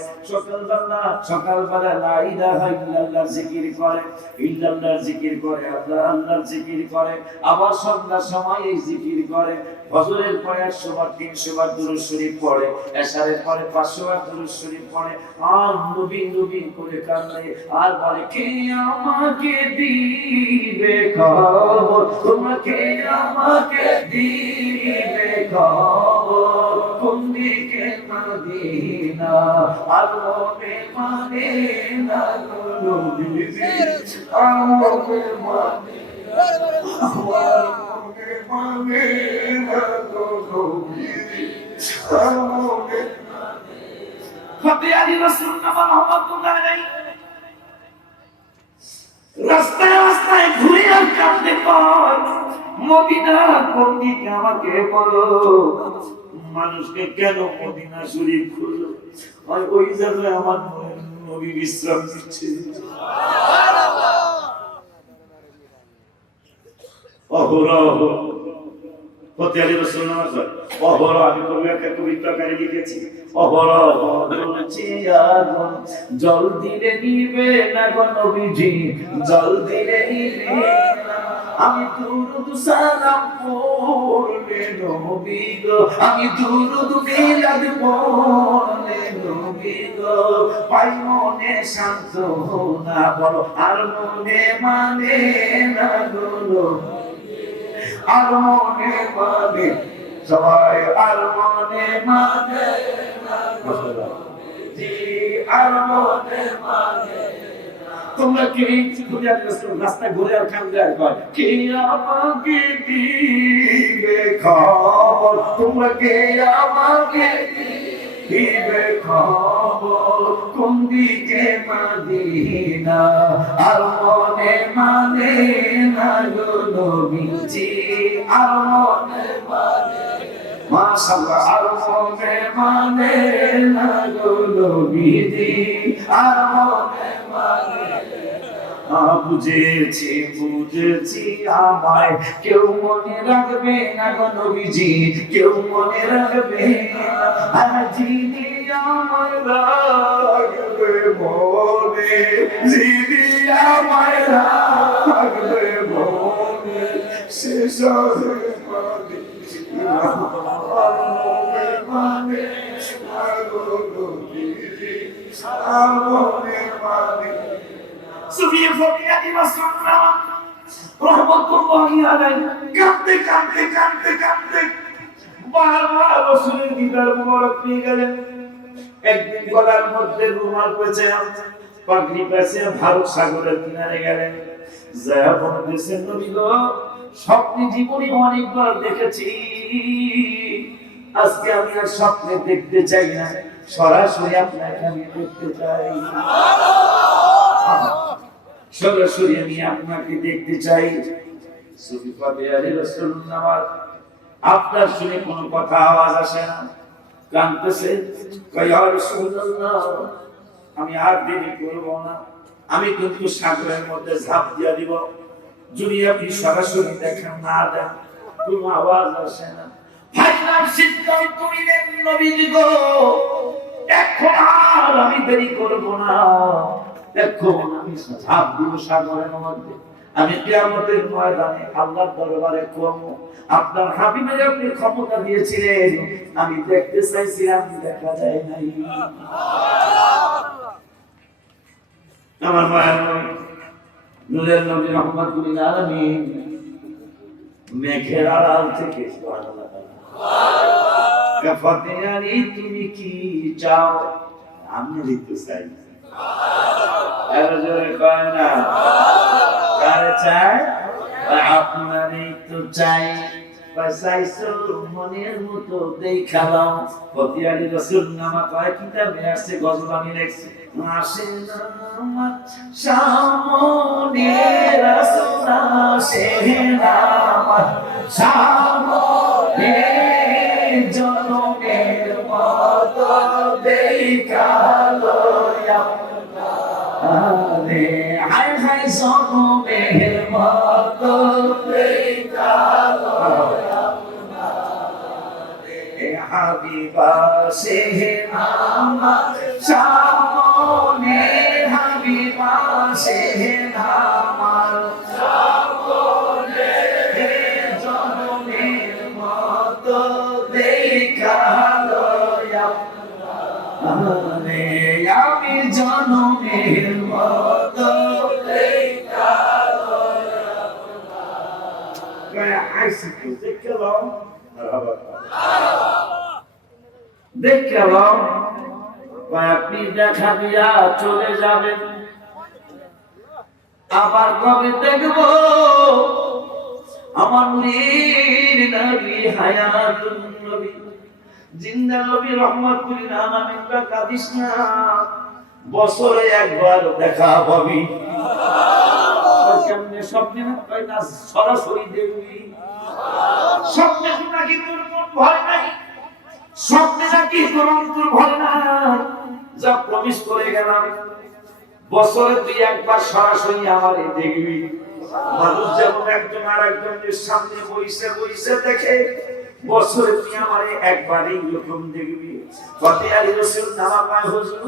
সকালবেলা লা ইলাহা ইল্লাল্লাহ জিকির করে, ইল্লাল্লাহর জিকির করে, আল্লাহ আল্লাহর জিকির করে, আবার সন্ধ্যার সময় এই জিকির করে। ফজরের পরে 100 বার 300 বার দুরূদ শরীফ পড়ে, এশারের পরে 500 বার দুরূদ শরীফ পড়ে, আর নবী নবী করে কান্দে, আর বলে কে আমাকে দিবে খবর, তোমাকে আমাকে দিবে খবর, কোন দিকে মদিনা আর মনে মানে না নবীজি, আমাকে মানে মানে না নবীজি, আমাকে ফাতে আলী রাসূলুল্লাহ রহমাতুল্লাহ আলাইহি রাস্তায় রাস্তায় ঘুরে আর কাঁদতে পার, মদিনা কোন দিকে আমাকে বলো, মানুষকে কেন মদিনা শরীফ খুললো, ওই জায়গায় আমার নবী বিশ্রাম দিচ্ছে। অহরহ ফাতে আলী রাসূলুল্লাহ অহরহ, আমি কবি একটা কবিতাকারে লিখেছি, অহরহ জ্বলছে আগুন জল দিলে নিবে না গো নবীজি, জল দিলে নিবে না, আমি দুরূদ সালাম পড়লে নবী গো, আমি দুরূদ মিলাদ পড়লে নবী গো, পাই মনে সান্ত্বনা, বলো আর মনে মানে না গো, আর মনে মানে, সবাই আর মনে মানে জি, আর মনে মানে। তোমরা কে রাস্তায় ঘুরে আর কান্দে আর কয় কে আমাকে দিবে খবর, তোমরা কে আমাকে দিবে খবর, কোন দিকে মদিনা আর মনে মানে না গো নবীজি, আর মনে মানে মাশাআল্লাহ, আর মনে মানে না গো নবীজি, আর মনে মানে। বুঝেছি বুঝেছি আমায় কেউ মনে রাখবে না গো নবীজি, কেউ মনে রাখবে না, আর যিনি আমায় রাখবে মনে, যিনি আমায় রাখবে মনে, সে সবে মদিনা আর মনে মানে না গো নবীজি, আর মনে মানে। সুফি ফাতে আলী রাসূলুল্লাহ রহমাতুল্লাহি আলাইহি কাঁদতে কাঁদতে কাঁদতে কাঁদতে বারবার রাসূলের দিদার মুবারক পেয়ে গেলেন। একদিন গলার মধ্যে রুমাল পেঁচে পাগড়ি পেঁচে ভারত সাগরের কিনারে গেলেন, যায়া বলতেছেন নবী গো, স্বপ্নে জীবনে অনেকবার দেখেছি, আজকে আমি আর স্বপ্নে দেখতে চাই না, সরাসরি আপনাকে আমি দেখতে চাই, সরাসরি আমি আপনাকে দেখতে চাই। সুফি ফাদিয়ালি রাসূল নামাজ আপনার শুনে কোনো কথা আওয়াজ আসে না, কাঁদতেছে, কয় ইয়া রাসূলুল্লাহ আমি আর দেরি করব না, আমি কিন্তু সাগরের মধ্যে ঝাঁপ দিয়ে দিব, যদি আপনি সরাসরি দেখেন না দেন কোনো আওয়াজ আসে না। ভাইরাম সিদ্ধান্ত নিলেন নবীজি গো এখন আর আমি দেরি করব না, এখন আমি ঝাঁপ দিব সাগরের মধ্যে, আমি কিয়ামতের ময়দানে আল্লাহর দরবারে কম আপনার হাবিবের আপনি ক্ষমতা দিয়েছিলেন, আমি দেখতে চাইছিলাম দেখা যায় নাই। আমার মায়ের নূরের নবী রাহমাতুল লিল আলামিন মেঘের আড়াল থেকে সুবহানাল্লাহ কাফাতিয়ানি তুমি কি চাও, আমি লিখতে চাই এর জোরে কয় না কারে চাই আপনারই তো চাই, চাইছো মনের মতো দেখালাম। ফতিয়ালি রাসূল নামা কয় কিতাবে আছে গজল আমি লিখছি, আসে না আমার সামনে রাসূল আসে না আমার সামনে, জনমের মতো দেখালো আরে হায় হায় জনমের মতো দেখালো হাবিবা সে আমার সামনে, হাবিবা সে আমার সামনে, জনমের মতো দেখালো আরে আমি জনমের মতো দেখালো আইসি দেখলাম দেখলাম আপনি দেখা দিয়া চলে যাবেন, আবার কবে দেখবো আমার নূরের নবী হায়াতুন নবী জিন্দা নবী রাহমাতুল লিল আলামিন কাদিস না, বছরে একবার দেখা পাবি। কেমনে স্বপ্নে না কয় না সরাসরি দেখবি, স্বপ্নে নাকি তোর মন ভয় নাই, স্বপ্নে নাকি তোর অন্তর ভয় না, যা প্রমিস করে গেলাম বছরে তুই একবার সরাসরি আমারে দেখবি। মানুষ যেমন একজন আর একজনের সামনে বইসে বইসে দেখে, বছরে তুই আমারে একবারই এরকম দেখবি। ফতিয়ালি রাসূল নামা পায় হুজুর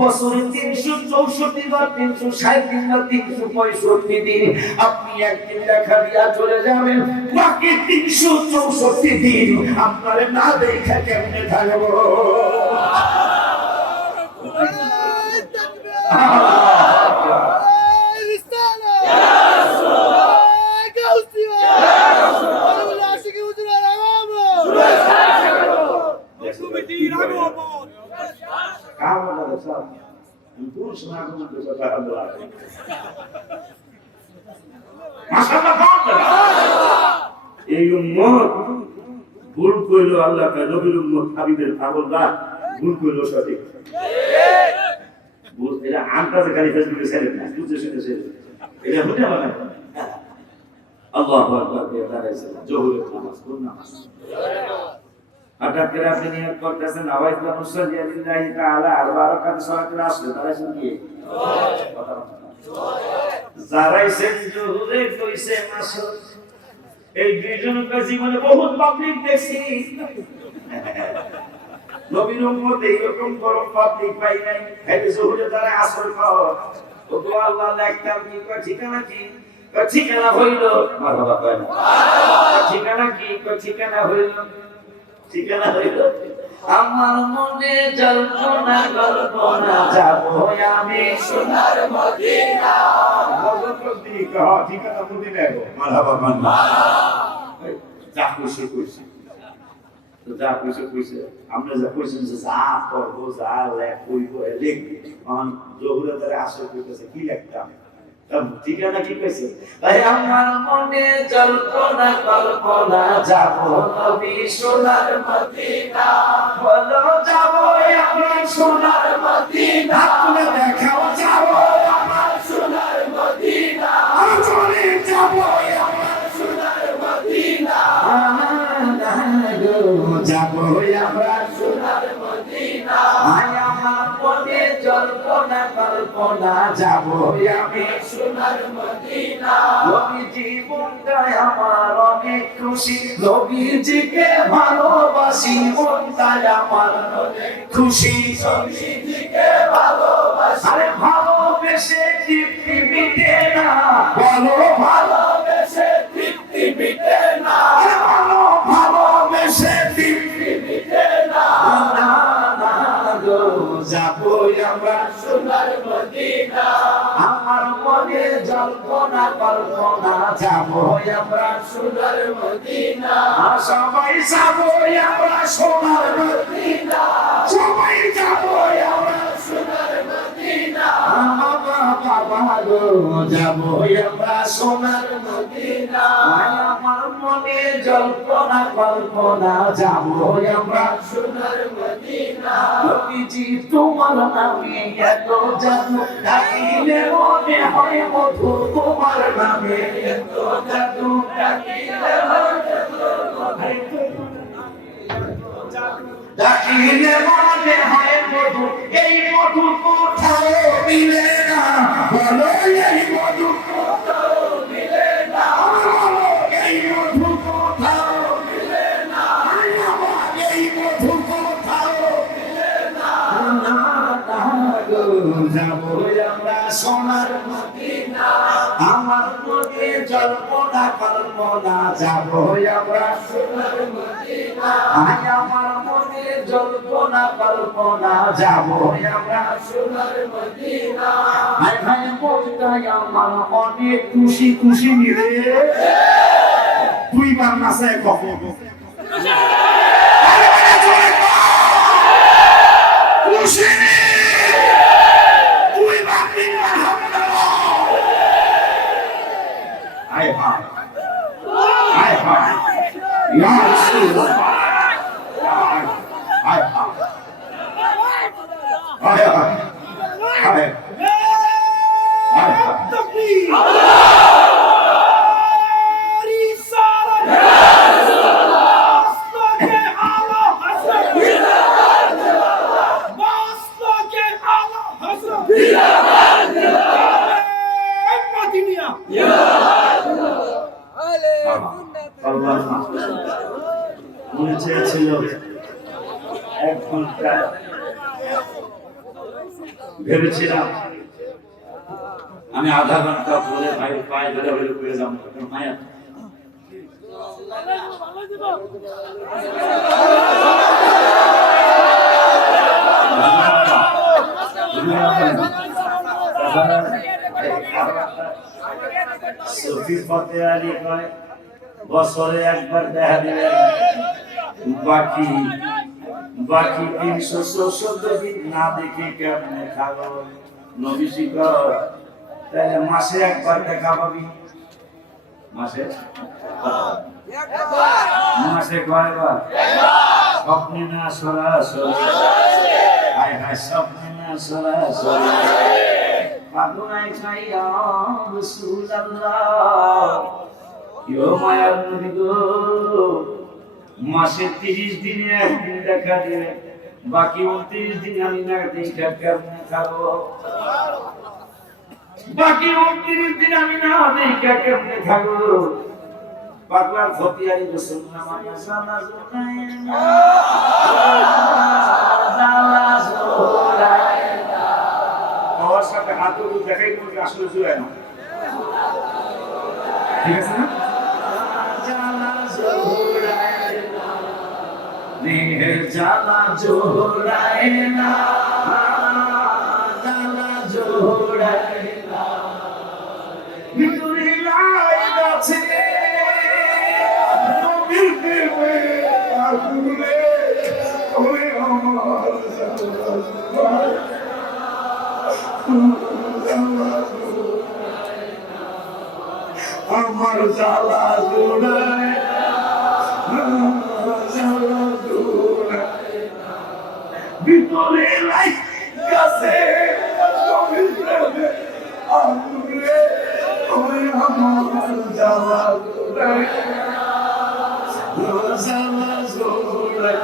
বছরে 364 বার 360 দিন বা 365 দিন আপনি একদিন দেখা দিয়া চলে যাবেন, বাকি 364 দিন আপনারে না দেখা কেমনে থাকবো। এই উম্মত ভুল কইলো আল্লাহ নবীর উম্মত হাবিবের পাগলরা ভুল কইলো সঠিক ভুল, এটা আন্তাজে খালি ফেসবুকে ছেড়ে না, বুঝে শুনে ছেড়ে এটা হতে পারে না। আল্লাহু আকবার কে দাঁড়াইছে জোহরের নামাজ কোন নামাজ হঠাৎ করে আপনি নিয়ত করতেছেন আওয়াজ মুসাল্লি লিল্লাহি তাআলা আরবা রাকাত সালাতুল আসর দাঁড়াইছেন কি দাঁড়াইছেন জোহরে কইছে মাসুদ এই দুইজনের জীবনে বহুত পাবলিক দেখছি, নবীর উম্মত এইরকম বড় পাবলিক পাই নাই। এই জোহরে যারা আসর খাও ও তো আল্লাহ লেখতাম কি কয় ঠিকানা কি, কয় ঠিকানা হইল মারহাবা কয় না, ঠিকানা কি, কয় ঠিকানা হইল, ঠিকানা হইল আমার মনে জল্পনা কল্পনা যাব আমি সোনার মদিনা। ভগত দিক ঠিকানা মদিনা গো মারহাবা মান্না যা খুশি খুশি তো যা খুশি খুশি আমরা যা খুশি যা করবো যা কইবো লিখবি কারণ জহুরে ধরে আসর কইতেছে কি লিখতাম ঠিকানা কি কইছে ভাই আমার মনে জল্পনা কল্পনা যাব নবী সোনার মদিনা, বলো যাব আমি সোনার মদিনা, তুমি দেখাও যাব আমার সোনার মদিনা, না যাব আমি সোনার মদিনা নবী জীবনটাই আমার অনেক খুশি নবীজিকে ভালোবাসি মনটাই আমার অনেক খুশি নবীজিকে ভালোবাসি আরে ভালোবেসে তৃপ্তি মিটে না বলো ভালোবেসে তৃপ্তি মিটে না ভালোবেসে তৃপ্তি মিটে না না না গো যাবো আমরা সোনার মদিনা আমার মনে জল্পনা কল্পনা যাবো আমরা সোনার মদিনা সবাই যাবো আমরা সোনার মদিনা সবাই যাবো আমরা সোনার মদিনা বাবা গো যাবো আমরা সোনার মদিনা আমার মনে জল্পনা কল্পনা যাবো আমরা সোনার মদিনা নবীজি তোমার নামে এত জাদু ডাকিলে মনে হয় মধু তোমার নামে এত জাদু ডাকিলে ডাকিলে মনে হয় মধু এই মধু কোথাও মিলে না বলো এই মধু কোথাও মিলে না এই মধু কোথাও মিলে না এই মধু কোথাও মিলে না যাবো আমরা সোনার মদিনা আমার মনে জল্পনা কল্পনা যাবো আমরা সোনার মদিনা আমার মনে জল্পনা কল্পনা যাবো আমরা সোনার মদিনা ভাই মনটাই আমার অনেক খুশি খুশি নিরে তুই বার নাচে কখন খুশি Hi, hi. Hi, hi. Ya Rasulullah. Hi, hi. Hi, hi. Hi. Hi, hi. মনে চেয়েছিল 1 ঘন্টা ভেবেছিলাম আমি আধা ঘন্টা পরে ভাই পায়ে ধরে বের করে যাবো মায়া সফি ফতে আলী কয় বছরে একবার দেখা দিলে বাকি 364 দিন না দেখে কেমনে খাবো নবীজি কয় তাহলে মাসে একবার দেখা পাবি মাসে কয়বার স্বপ্নে না সরাসরি হায় হায় স্বপ্নে না সরাসরি পাগলাই খাইয়া রাসূলুল্লাহ ইয়ো মায়ার নবী গো মাসে 30 দিনে একদিন দেখা দিলে বাকি 29 দিন আমি না দেখা কেমনে খাবো বাকি 29 দিন আমি না দেখা কেমনে খাবো পাগলার ফতিয়ারি রাসূল নামায়া সানা জুনাইনা জালা জোরাইনা ওর সাথে হাতগুলো দেখাই তো আসলে জুড়ায় না ঠিক আছে না জালা জোড়ায় না জালা জোড়ায় না ভিতরে লাইট আছে নবীর প্রেমে আগুনে ওরে আমার আমার জালা জোড়ায় ভিতরে লাইট আছে নবীর প্রেমে আগুনে ওরে আমার জালা জোড়ায় জালা জোড়ায়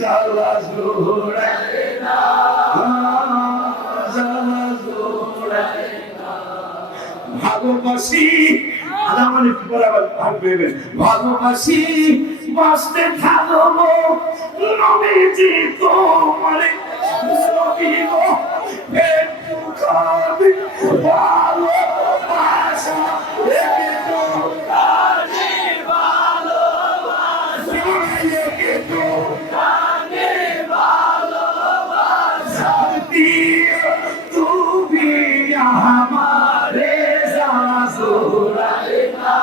জালা জোড়ায় ভালোবাসি আলামানি বরাবর থাকবে ভালোবাসি বাসতে থাকবো নবীজি তোমারে নবী গো একটু খাবে ভালোবাসা একটু খাবে ভালোবাসা একটু খাবে ভালোবাসা তুমি আমারে জানা সুরাই না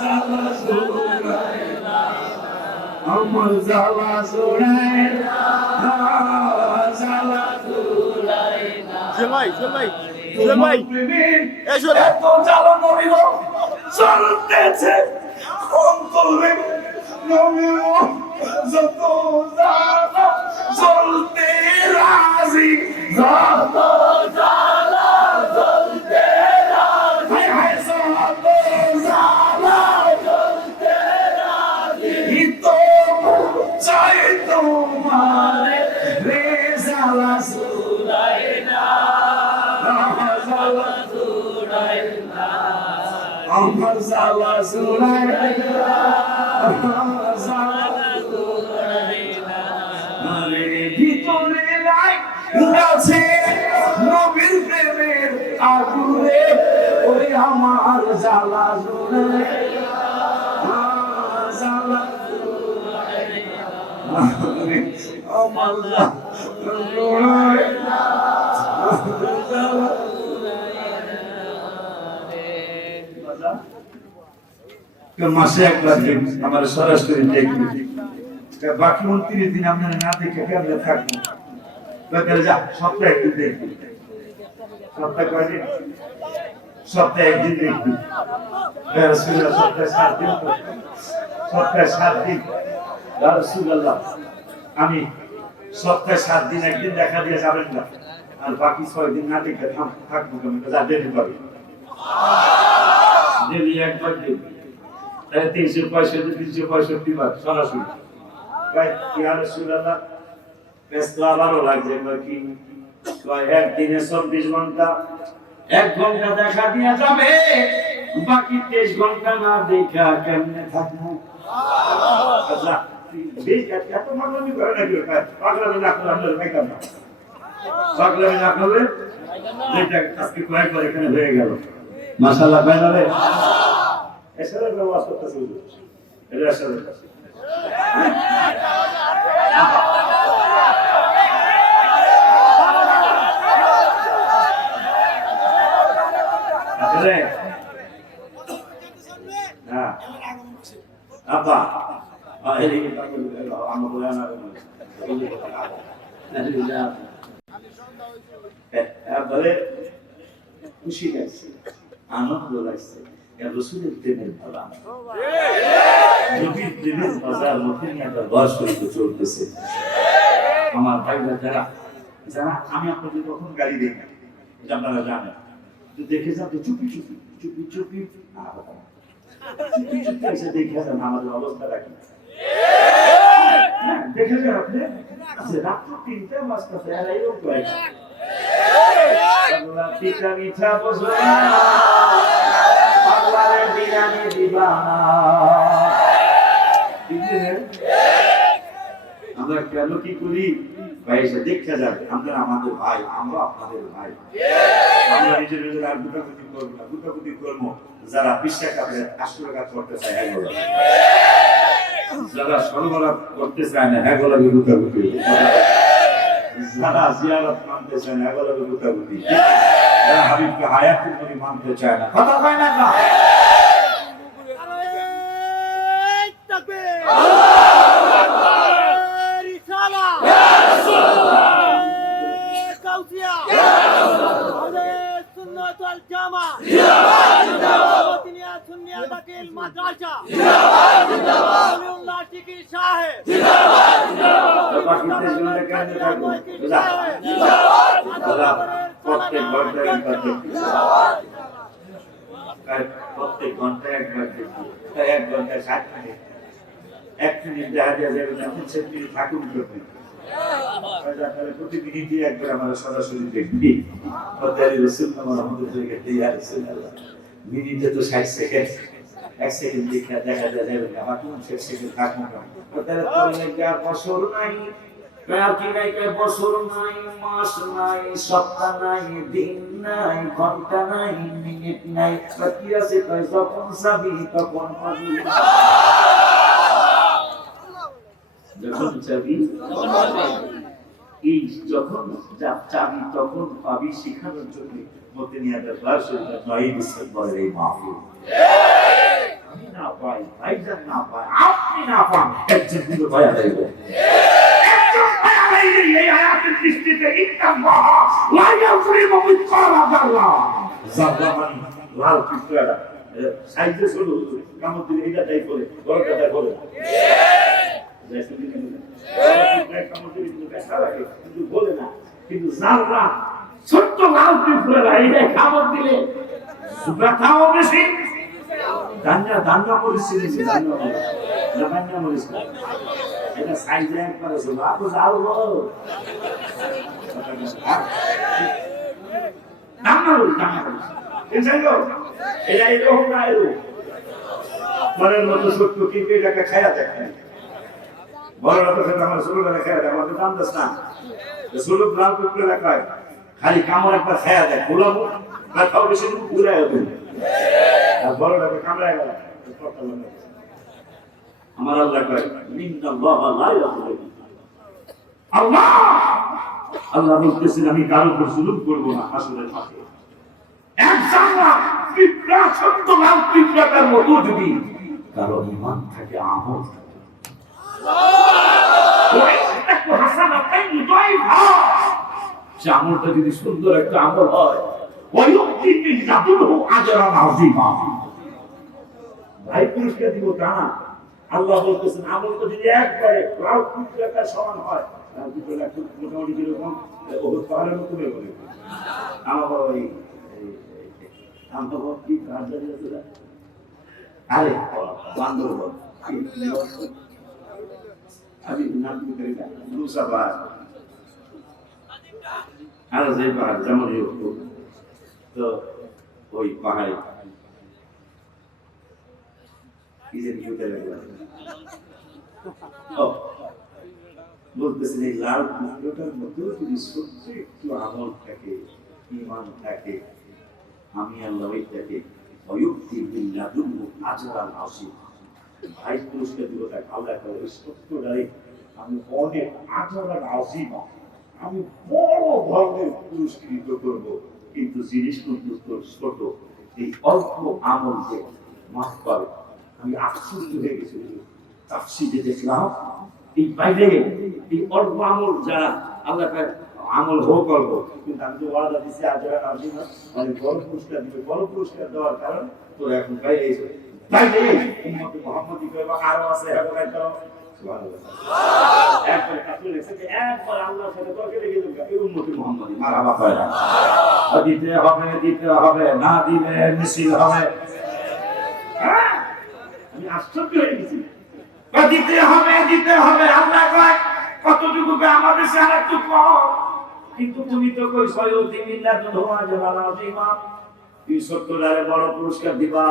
জানা সুরাই না আমার জানা সুরাই না জানা সুরাই না ভাই এত জ্বালা নইল চলতেছে অন্তরে নমিল যত জ্বালা চলতে রাজি যত জ্বালা চলতে রাজি যত জ্বালা চলতে রাজি তো চাই তোমারে রে জ্বালা সুরাই না জ্বালা সুরাই না আমার জ্বালা সুরাই না জ্বালা সুরাই না আরে ভিতরে লাই আছে নবীর প্রেমের আগুনে ওই আমার জ্বালা সুরাই না জ্বালা সুরাই না আমার জ্বালা সুরাই না মাসে একবার আমার সরাসরি দেখবি বাকি 29 দিন আপনারা না দেখে কেমনে থাকবো যা সপ্তাহে একদিন দেখবি সপ্তাহে কয়দিন সপ্তাহে একদিন দেখবি সপ্তাহে 7 দিন সপ্তাহে 7 দিন রাসূলুল্লাহ আমি সপ্তাহে 7 দিন একদিন দেখা দিয়ে যাবেন না আর বাকি 6 দিন না দেখে থাকবো কেমন যা দেরি পাবে ডেলি একবার দেখবি 365 বার সরাসরি ভাই ইয়া রাসূলুল্লাহ ব্যস্ত আবারও লাগছে কি একদিনে 24 ঘন্টা 1 ঘন্টা দেখা দিয়া যাবে বাকি 23 ঘন্টা না দেখা কেমনে থাকবো আচ্ছা ঠিক আছে এত মাগলামি করে নাকি পাগলামি না করলে আমরা পাইতাম না পাগলামি না করলে যেটা আজকে কয়েকবার এখানে হয়ে গেল মাশাআল্লাহ বাইরে এসবের ব্যবস্থা করতে শুরু এটা আসলে আরে হ্যাঁ আপা এই আমরা বলে না বলে খুশি লাগছে আনন্দ লাগছে রসুলের প্রেমের ভালা নবীর প্রেমের বাজার নতুন একটা বয়স চলতেছে আমার ভাইরা যারা যারা আমি আপনাদের কখন গাড়ি দিই না এটা আপনারা জানেন দেখে যান তো চুপি চুপি চুপি চুপি চুপি চুপি এসে দেখে যান আমাদের অবস্থাটা কি দেখে যান আপনি আচ্ছা রাত্র 3টা বাজতেছে আর এইরকম কয়েক পিতা মিঠা বসে পাগলারে বিরানি দিবানা আমরা কেন কি করি ভাই এসে দেখতে যাবে আমরা আমাদের ভাই আমরা আপনাদের ভাই আমরা নিজের নিজের আর গুটাগুটি করবো না গুটাগুটি করবো যারা বিশ্বাস করে 800 টাকা করতে চায় এগুলো যারা সরবরাহ করতে চায় না এগুলো গুটাগুটি যারা জিয়ারত মানতে চায় না এগুলো গুটাগুটি যারা হাবিবকে হায়াতুল নবী মানতে চায় না কথা কয় না না প্রত্যেক ঘন্টায় একবার দেখি 1 ঘন্টায় 60 মিনিট 1 মিনিট দেখা যায় যে 3 মিনিট থাকুন প্রতি মিনিটে একবার আমরা সরাসরি দেখবি মিনিটে তো 60 সেকেন্ড, 1 সেকেন্ড দেখা যায় আমার কোন 6 সেকেন্ড থাকবো না। তাহলে তোর বছর নাই, কি নাই, বছর নাই, মাস নাই, সপ্তাহ নাই, দিন নাই, ঘন্টা নাই, মিনিট নাই, কি আছে যখন যাবি তখন পাবি, যখন চাবি এই যখন চাবি তখন পাবি শেখানোর জন্য মধ্যে নিয়ে ব্যাপার সেটা 9 ডিসেম্বরের এই মাহফিল। আমি না পাই, ভাইজান না পাই, আপনি না পান, একজন দিল দয়া দেবে, একজন দয়া দেবে। এই আয়াতের দৃষ্টিতে ইন্নাল্লাহ লা ইয়াযলিমু মিসকালা যাররা, যাররা মানে লাল পিঁপড়া সাইজে ছোট কামড় দিলে এটা তাই করে বড়টা তাই করে কিন্তু বলে না, কিন্তু যাররা ছোট্ট লাল পিঁপড়া এটা কামড় দিলে ব্যথাও বেশি। দান্না পরিস্থিতি দান্না মরিস না, এটা সাইজে একবার ছিল আপু যাও বলো দান্না বলিস এটা এরকম না, এরকম মনের মতো ছোট্ট কিন্তু এটাকে খায়া দেখেন বড় সাথে আমার ছোটবেলা খায়া দেয়, আমাকে দাম দাস না ছোট লাল পিঁপড়ে রাখায় খালি কামড় একটা খায়া দেয়, গোলামো ব্যথাও বেশি ঘুরে আর বড়টাকে কামড়ায় গেল। আমার আল্লাহ কয় আল্লাহ আল্লাহ বলতেছেন আমি কারো উপর জুলুম করবো না। আসলে এক জানলা পিঁপড়া ছোট্ট লাল পিঁপড়াটার মতো যদি কারো ঈমান থাকে, আমল থাকে, সে আমলটা যদি সুন্দর একটা আমল হয়, ভাই পুরস্কার দিব তা না। আল্লাহ বলতেছেন আমলটা যদি একবারে লাল পিঁপড়াটার সমান হয়, লাল পিঁপড়া মোটামুটি যেরকম ওদের পাহাড়ের মতো বের করে আমার বাবা কি কাজ আছে, আরে বান্দরবন আমি নাম করি না মুসাবাদ আর যে পাহাড় যেমন তো ওই পাহাড়ে বলতেছেন এই লাল পিঁপড়াটার মধ্যেও যদি সত্যি একটু আমল থাকে, ঈমান থাকে, আমি আল্লাহ ওইটাকে অয়ুক্তি বিল্লাদুল্লাহ আজরান আসিম, ভাই পুরস্কার দিব তাকে আল্লাহ করে সত্যটাই আমি অনেক আজরান আসিম, আমি বড় ধরনের পুরস্কৃত করব। কিন্তু জিনিস কিন্তু ছোট, এই অল্প আমল যে মাফ করে। আমি আশ্চর্য হয়ে গেছি, তাফসীরে দেখলাম এই বাইরে এই অল্প আমল যারা আল্লাহ আমল হোক অল্প, কিন্তু আমি তো ওয়াদা দিচ্ছি আজরান আসিম মানে বড় পুরস্কার দিবে। বড় পুরস্কার দেওয়ার কারণ তো এখন বাইরে বাইরে উম্মতে মুহাম্মদী কইবা আরো আছে এখন একদম একবার কাছে লেখছে যে একবার আল্লাহর সাথে তর্কে লেগে যাবে এই উম্মতে মুহাম্মদী মারহাবা কয় না, দিতে হবে না দিলে মিছিল হবে। আমি আশ্চর্য হয়ে গেছি, দিতে হবে আল্লাহ কয় কতটুকু আমাদের সে আরেকটু কম, কিন্তু তুমি তো কই সয়তি মিল্লাতুল আজরান আযীমা, এই সত্যটারে বড় পুরস্কার দিবা।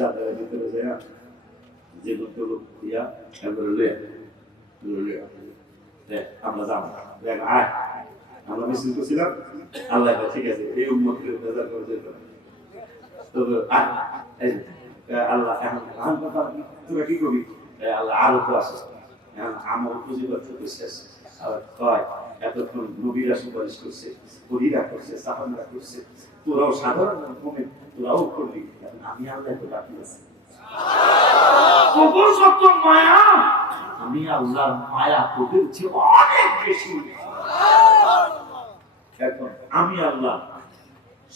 যাদের ভিতরে যায় যে লোকগুলো দিয়া একবারে লইয়া আমরা যাবো দেখ আয়, আমরা মিছিল করছিলাম আল্লাহ ঠিক আছে এই উম্মতকে বেজার করে দিতে তবে আল্লাহ এখন তোরা কি করবি, আল্লাহ আরো তো আছে আমার পুঁজিবার থেকে শেষ কয় এতক্ষণ নবীরা সুপারিশ করছে, পরীরা করছে, সাহাবারা করছে, তোরাও সাধারণ কমে তোরাও করবি, আমি আল্লাহ তো বাকি আছি। মায়া আমি আল্লাহর মায়া তোদের চেয়ে অনেক বেশি। এখন আমি আল্লাহ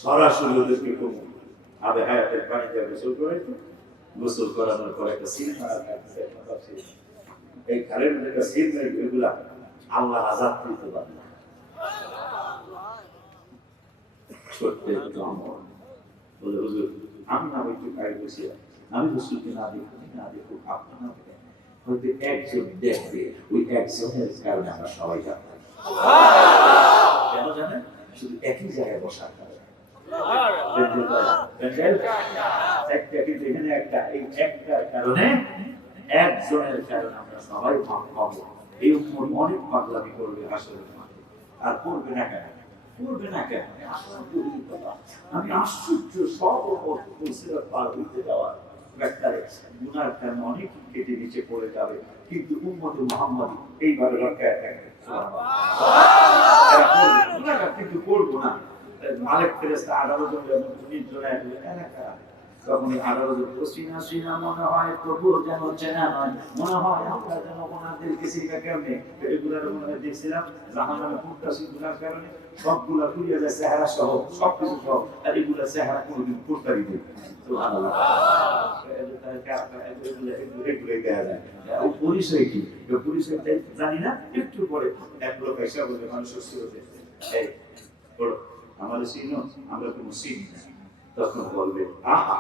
সরাসরি ওদেরকে করবো আবে হায়াতের পানি দিয়ে গোসল করাইতো, গোসল করানোর পর একটা সিল মারা থাকছে, এই ঘরের মধ্যে একটা সিল নেই, এগুলা আল্লাহ আজাদ দিতে পারে না। ছোট্ট একটু আমল বলে হুজুর আমি না একটু গাড়ি বসিয়া আমি রসুলকে না দেখুক আপনি না দেখেন, হয়তো একজন দেখবে, ওই একজনের কারণে আমরা সবাই জানতাম। কেন জানেন? শুধু একই জায়গায় বসার কারণে। এখানে একটা, এই একটার কারণে, একজনের কারণে আমরা সবাই ভাগ পাবো। এই উপর অনেক পাগলামি করবে আসলে, আর করবে না কেন? করবে না কেন? আমি আশ্চর্য, সব পার হইতে যাওয়া গুনার কারণে অনেক কেটে নিচে পড়ে যাবে, কিন্তু উম্মতে মুহাম্মাদী এইভাবে রক্ষায় থাকবে। কিন্তু করবো না। মালিক ফেরেশতা 18 জন এলাকা, তখন 18 জন সিনা সিনা মনে হয় প্রভু যেন চেনা নয়, মনে হয় আমরা যেন ওনাদেরকে চিনা কেমনে। এগুলার মনে হয় দেখছিলাম জাহান্নামে ফুটতাছে গুনার কারণে, সবগুলা পুড়িয়ে যায় চেহারা সহ, সবকিছু সহ, আর এগুলা চেহারা কোনোদিন ফুটতারি দেয়। সুবহানাল্লাহ। এগুলোই দেখা যায়। পরিচয় কি? পরিচয়টা জানি না, একটু পরে এক লোক এসে বলে মানুষ সুস্থ হতে, এই বলো আমাদের চিনো, আমরা কোনো চিনি না। তখন বলবে আহা,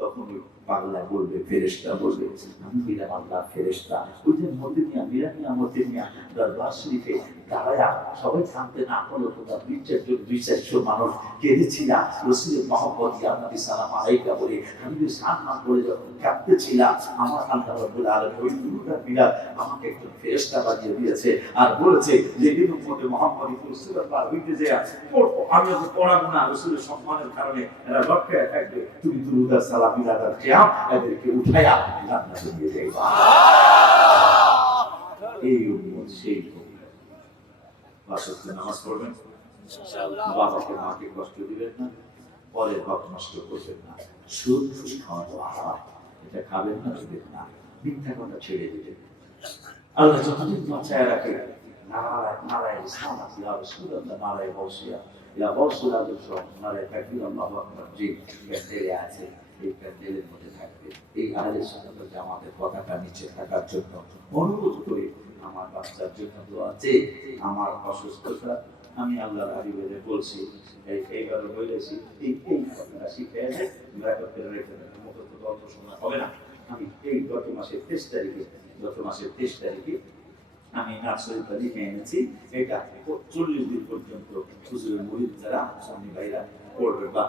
তখন পাগলা বলবে, ফেরেশতা বলবে আমি হইলাম আল্লাহর ফেরেশতা। ওইদের মধ্যে নিয়ে মিরানিয়া মধ্যে নিয়ে দরবার শরীফে দাঁড়ায়া সবাই থামতে না হলো, তোমরা 2-400 মানুষ কেঁদেছিলাম রাসূলের মহব্বত ইয়া নবী সালাম আলাইকা বলে, আমি সালাম বলে যখন কাঁদতেছিলাম, আমার আল্লাহ রাব্বুল আলামিন ওই দুটা বিলাল আমাকে একজন ফেরেশতা বানিয়ে দিয়েছে, আর বলেছে যে দিন উম্মতে মুহাম্মাদী রাসূলুল্লাহ পার হইতে যায় পড়বো, আমি তো পড়াবো না, রাসূলের সম্মানের কারণে এরা রক্ষায় থাকবে, তুমি দুরূদ আর সালাম মিলাদার কিয়াম এদেরকে উঠায়া জান্নাতে নিয়ে যাইবা। এই উম্মত সেই বাসতে নামাজ পড়বেন, বাবাকে মাকে কষ্ট দিবেন না, পরের হক নষ্ট করবেন না, সুদ ঘুষ খাওয়া তো হারাম, এটা খাবেন না, দিবেন না, মিথ্যা কথা ছেড়ে দিবেন। আল্লাহ যতদিন বাঁচায় রাখে, নারায় নারায় ইসলাম ইয়া রাসূলুল্লাহ নারায় বসিয়া ইয়া রাসূলুল্লাহ নারায় তাকবীর আল্লাহু আকবার, যে প্যান্ডেলে আছে এই প্যান্ডেলের মধ্যে থাকবে। এই আহলে সুন্নাত ওয়াল জামাতের পতাকা নিচে থাকার জন্য অনুরোধ করে আমার বাচ্চার জন্য দোয়া আছে, আমার অসুস্থতা আমি আল্লাহর হাবিবের বলছি, এইভাবে বলেছি, এই কথাটা শিখে এসে ব্র্যাকেটে রেখে দেন, মতো তো অত শোনা হবে না। আমি এই গত মাসের 23 তারিখে আমি নার্সারিটা লিখে এনেছি, এটা 40 দিন পর্যন্ত হুজুরের মুরিদ যারা সামনে ভাইরা পড়বে, বা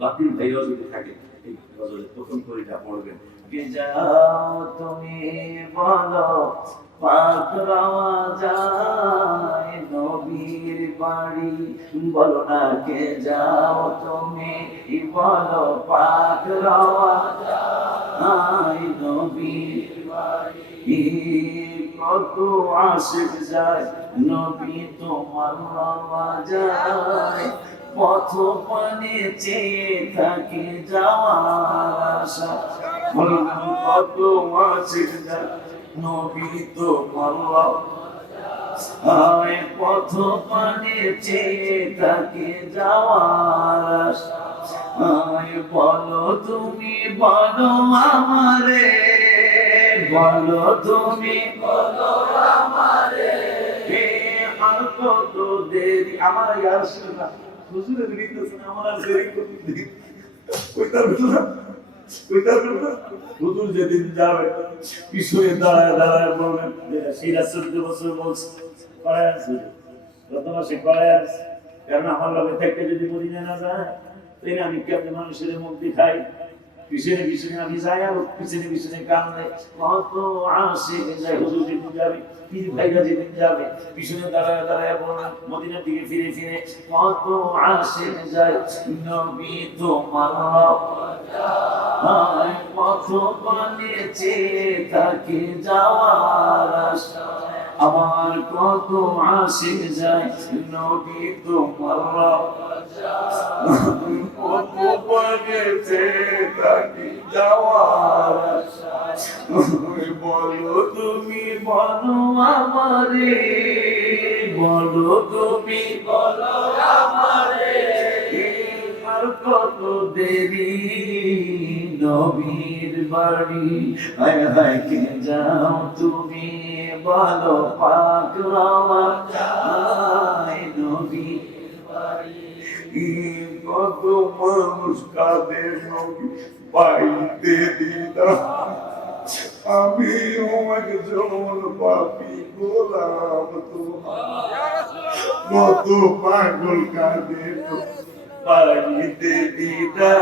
বাতিল ভাইরাও যদি থাকে এই গজলের প্রথম করিটা পড়বেন। কে যাও তুমি বলো পাক রাওয়া যায় নবীর বাড়ি, বলো না কে যাও তুমি বলো পাক রাওয়া যায় নবীর বাড়ি, কত আশিক যায় নবী তোমার রাওয়া যায়, পথ পানে চেয়ে থাকে যাওয়ার আশা, বললাম কত আশিক যায় নবী তোমার রাওয়া যায়, পথ পানে চেয়ে থাকে যাওয়ার আশা, বলো তুমি বলো আমারে, বলো তুমি বলো আমারে, আর কত দেরি আমার ইয়া রাসূলুল্লাহ হুজুরের বিরুদ্ধে আমার আর দেরি করতে কইতার না, হুজুর যেদিন যাবে পিছনে দাঁড়ায় দাঁড়ায় বলবেন সেই 14 বছর বলছে পড়ে আছে, গত মাসে পড়ে আছে, কারণ আমার লগে থেকে যদি মদিনা না যায় তাই না, আমি কেমন মানুষের মুক্তি খাই, পিছনে পিছনে আমি যাই আর পিছনে পিছনে কান্দে, কত আশিক যায় হুজুর যেদিন যাবে, পীর ভাইরা যেদিন যাবে পিছনে দাঁড়ায় দাঁড়ায় বলেন মদিনার দিকে ফিরে ফিরে, কত আশিক যায় নবী তোমার রাওয়া যায়, পথ পানে চেয়ে থাকে যাওয়ার আশা, আমার কত আশিক যায় নবী তোমার রাওয়া যায়, পথ পানে চেয়ে থাকে যাওয়ার আশা, বলো তুমি বলো আমারে, বলো তুমি বলো আমারে, আর কত দেরি নবীর বাড়ি, হায় হায় কে যাও তুমি বলো পাক রাওয়া যায় নবীর বাড়ি, কত মানুষ কাঁদে নবী পাইতে দিদা, আমি একজন পাপী গোলাম তোমার, কত পাগল কাঁদে বাড়িতে দিদা।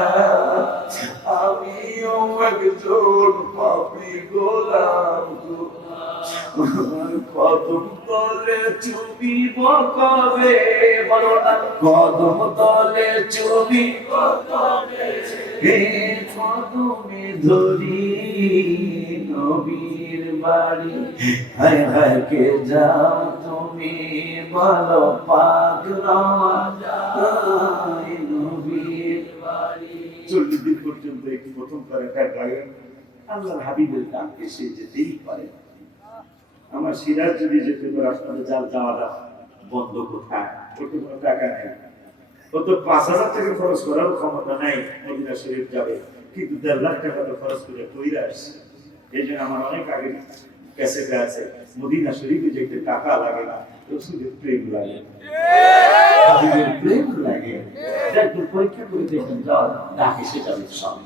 আমিও একজন পাপী গোলাম তোমার, কদম তলে চুবিব কবে, বলো না কদম তলে চুবিব কবে, হে কদমে ধরি নবীর বাড়ি। হায় হায় কে যাও তুমি বলো পাক রওয়াজায় নবীর বাড়ি। 40 দিন পর্যন্ত এই প্রথম তারাটা গায়ে আল্লাহর হাবিবের ডাক এসে যেতেই পারে। আমার সিরাজ যদি যেতে পারে, আপনাদের যাওয়াটা বন্ধ কোথায়? ওটা কোনো টাকা নেই, ও তো 5,000 টাকা খরচ করার ক্ষমতা নাই। মদিনা শরীফ যাবে, কিন্তু 1.5 লাখ টাকা তো খরচ করে কইরা আসছে। এই জন্য আমার অনেক আগে ক্যাসেটে আছে, মদিনা শরীফে যেতে টাকা লাগে না, রসুলের প্রেম লাগে, হাবিবের প্রেম লাগে। একটু পরীক্ষা করে দেখুন, যাওয়ার ডাক এসে যাবে সব।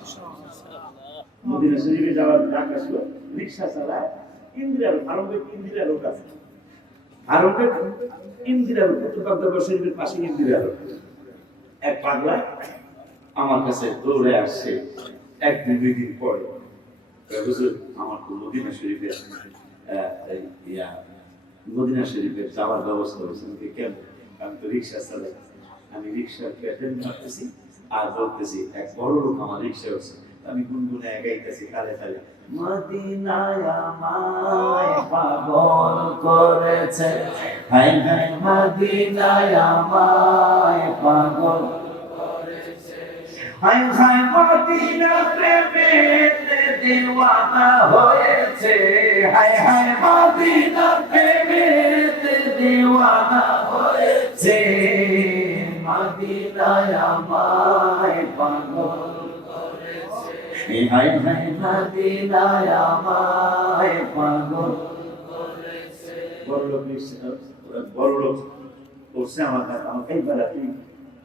মদিনা শরীফে যাওয়ার ডাক আসলো, রিক্সা চালায় ইন্দিরার আরবে, ইন্দিরার লোক আছে আরবে, ইন্দিরার কুতুববাগদার শরীফের পাশে ইন্দিরার এক পাগলা আমার কাছে দৌড়ে আসছে 1-2 দিন পরে, হুজুর আমার তো মদিনা শরীফে মদিনা শরীফে যাওয়ার ব্যবস্থা হয়েছে। কেন? আমি তো রিক্সা চালাই, আমি রিক্সার প্যাটার্ন মারতেছি আর বলতেছি এক বড় লোক আমার রিক্সা হচ্ছে, আমি গুনগুনে গাইতেছি তালে তালে, মদিনায় আমায় পাগল করেছে, হায় হায় মদিনায় আমায় পাগল করেছে, হায় হায় মদিনা প্রেমেতে দিওয়ানা হয়েছে, হায় হায় মদিনা প্রেমেতে দিওয়ানা হয়েছে, মদিনায় আমায় পাগল করেছে, হায় হায় মদিনায় আমায় পাগল করেছে। বড় লোক করছে আমার কাছে, আমাকে এইবার তুই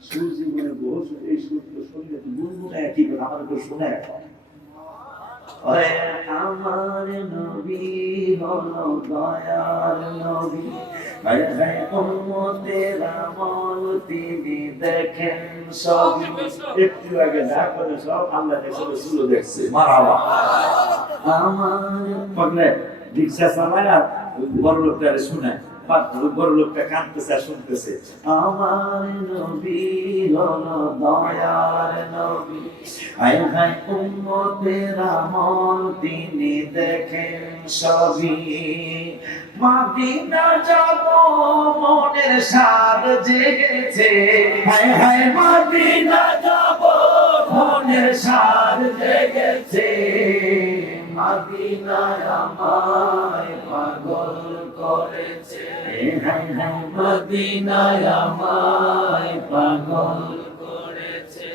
সুর জীবনে বহু এই সুর তো শুনলে তুই গুনগুনে একই কথা আমার তো শুনে এখন। আমার নবী হলো দয়ার নবী, হায় হায় উম্মতের আমল তিনি দেখেন সব। একটু আগে যা করে সব আল্লাহ দেখছে, রসুল দেখছে। মারহাবা। আমার পাগলে রিক্সা চালায় আর বড় লোকটা শুনে, বড় লোকটা কাঁদতেছে আর শুনতেছে। আমার নবী হলো দয়ার নবী, হায় হায় উম্মতের আমল তিনি দেখেন সবই। মদিনা যাব মনের স্বাদ জেগেছে, হায় হায় মদিনা যাব মনের স্বাদ জেগেছে, মদিনায় আমায় পাগল করেছে, হায় হায় মদিনায় আমায় পাগল করেছে।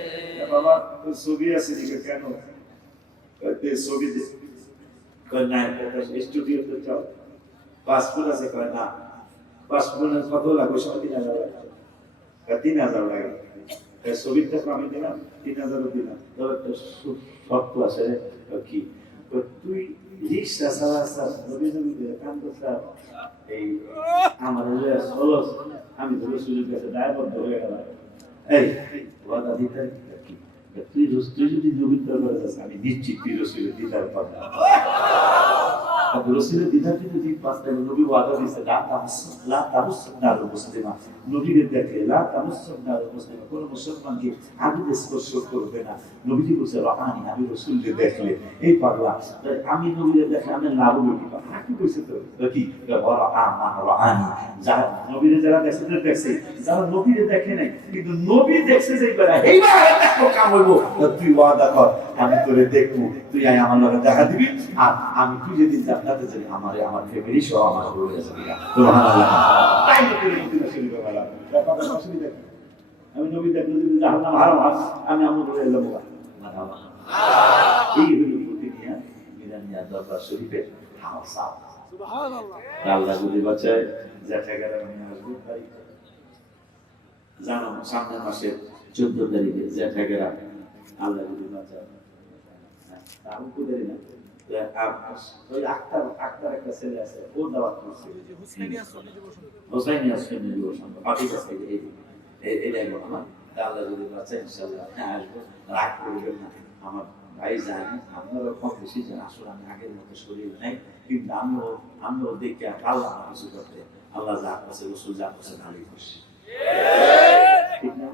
বাবা তোর ছবি আছে দিকে কেন? ছবি না স্টুডিওতে চাও, পাসপোর্ট আছে কয় না, পাসপোর্ট কত লাগবে? 3,000 লাগে, 3,000 লাগে। ছবিটা আমি দিলাম 3,000 দিলাম, তবে শর্ত আছে কি, তুই রিক্সা চালাচ্ছা নবী নবী কান্দ এই আমার চলস, আমি ধরে সুযোগ আছে দায়বদ্ধ হয়ে গেলাম। এই ওয়াদা দিতে কি তুই যদি নবীন দরবারে যাস, আমি নিশ্চিত তুই রসুলের দিদার পাবি। রসুলের দিদার যদি পাঁচটা নবী ওয়াদা দিয়েছে, লা তামুসসান্নারুল মুসলিমা, নবীকে দেখলে লা তামুসসান্নারুল মুসলিমা, কোন মুসলমানকে আগুনে স্পর্শ করবে না। নবীজি বলছে রাহানি, আমি রসুলকে দেখলে এই পাগলা, আমি নবীকে দেখলে আমি লাভ কি পাবো? কি কইছে তো কি বড় আমান রাহানি, যারা নবীরে যারা দেখছে দেখছে, যারা নবীরে দেখে নাই কিন্তু নবী দেখছে যে এইবার দেখো কাম হইব, তুই ওয়াদা কর আমি তোরে দেখবো, তুই আমার লগে দেখা দিবি, আর আমি তুই যেদিন জান্নাতে যাবি আমারে আমার ফ্যামিলি সহ আমার রয়ে যাবে। সুবহানাল্লাহ। তাই তো করে মদিনা শরীফে গেলাম, কথা অসুবিধা কি? আমি নবী দেখলে যদি জাহান্নাম হারাম আমি আমার রয়ে এলাম। মারহাবা। এই হলো প্রতিনিয়া মিরানিয়া দরবার শরীফের হাওসা। সুবহানাল্লাহ। আল্লাহ যদি বাঁচায় জ্যাঠাগারে আমি আসবো তারিখ জানো, সামনের মাসের 14 তারিখে জ্যাঠাগারা আল্লাহ যদি বাঁচায়, আমি কোথায় না ওই আক্তার একটা ছেলে আছে, ও দাওয়াত করছে হোসাইনিয়া সুন্নি যুব সংঘ পাঠিয়ে আছে। এটাই বললাম, আল্লাহ যদি বাঁচে ইনশাআল্লাহ আসবো, রাগ করবেন না। আমার ভাই জানি আপনারা কম বেশি যে আসলে আমি আগের মতো শরীর নাই, কিন্তু আমিও দেখে আল্লাহ আমার কিছু করতে, আল্লাহ যা করছে রসুল যা করছে ভালোই করছে, ঠিক না?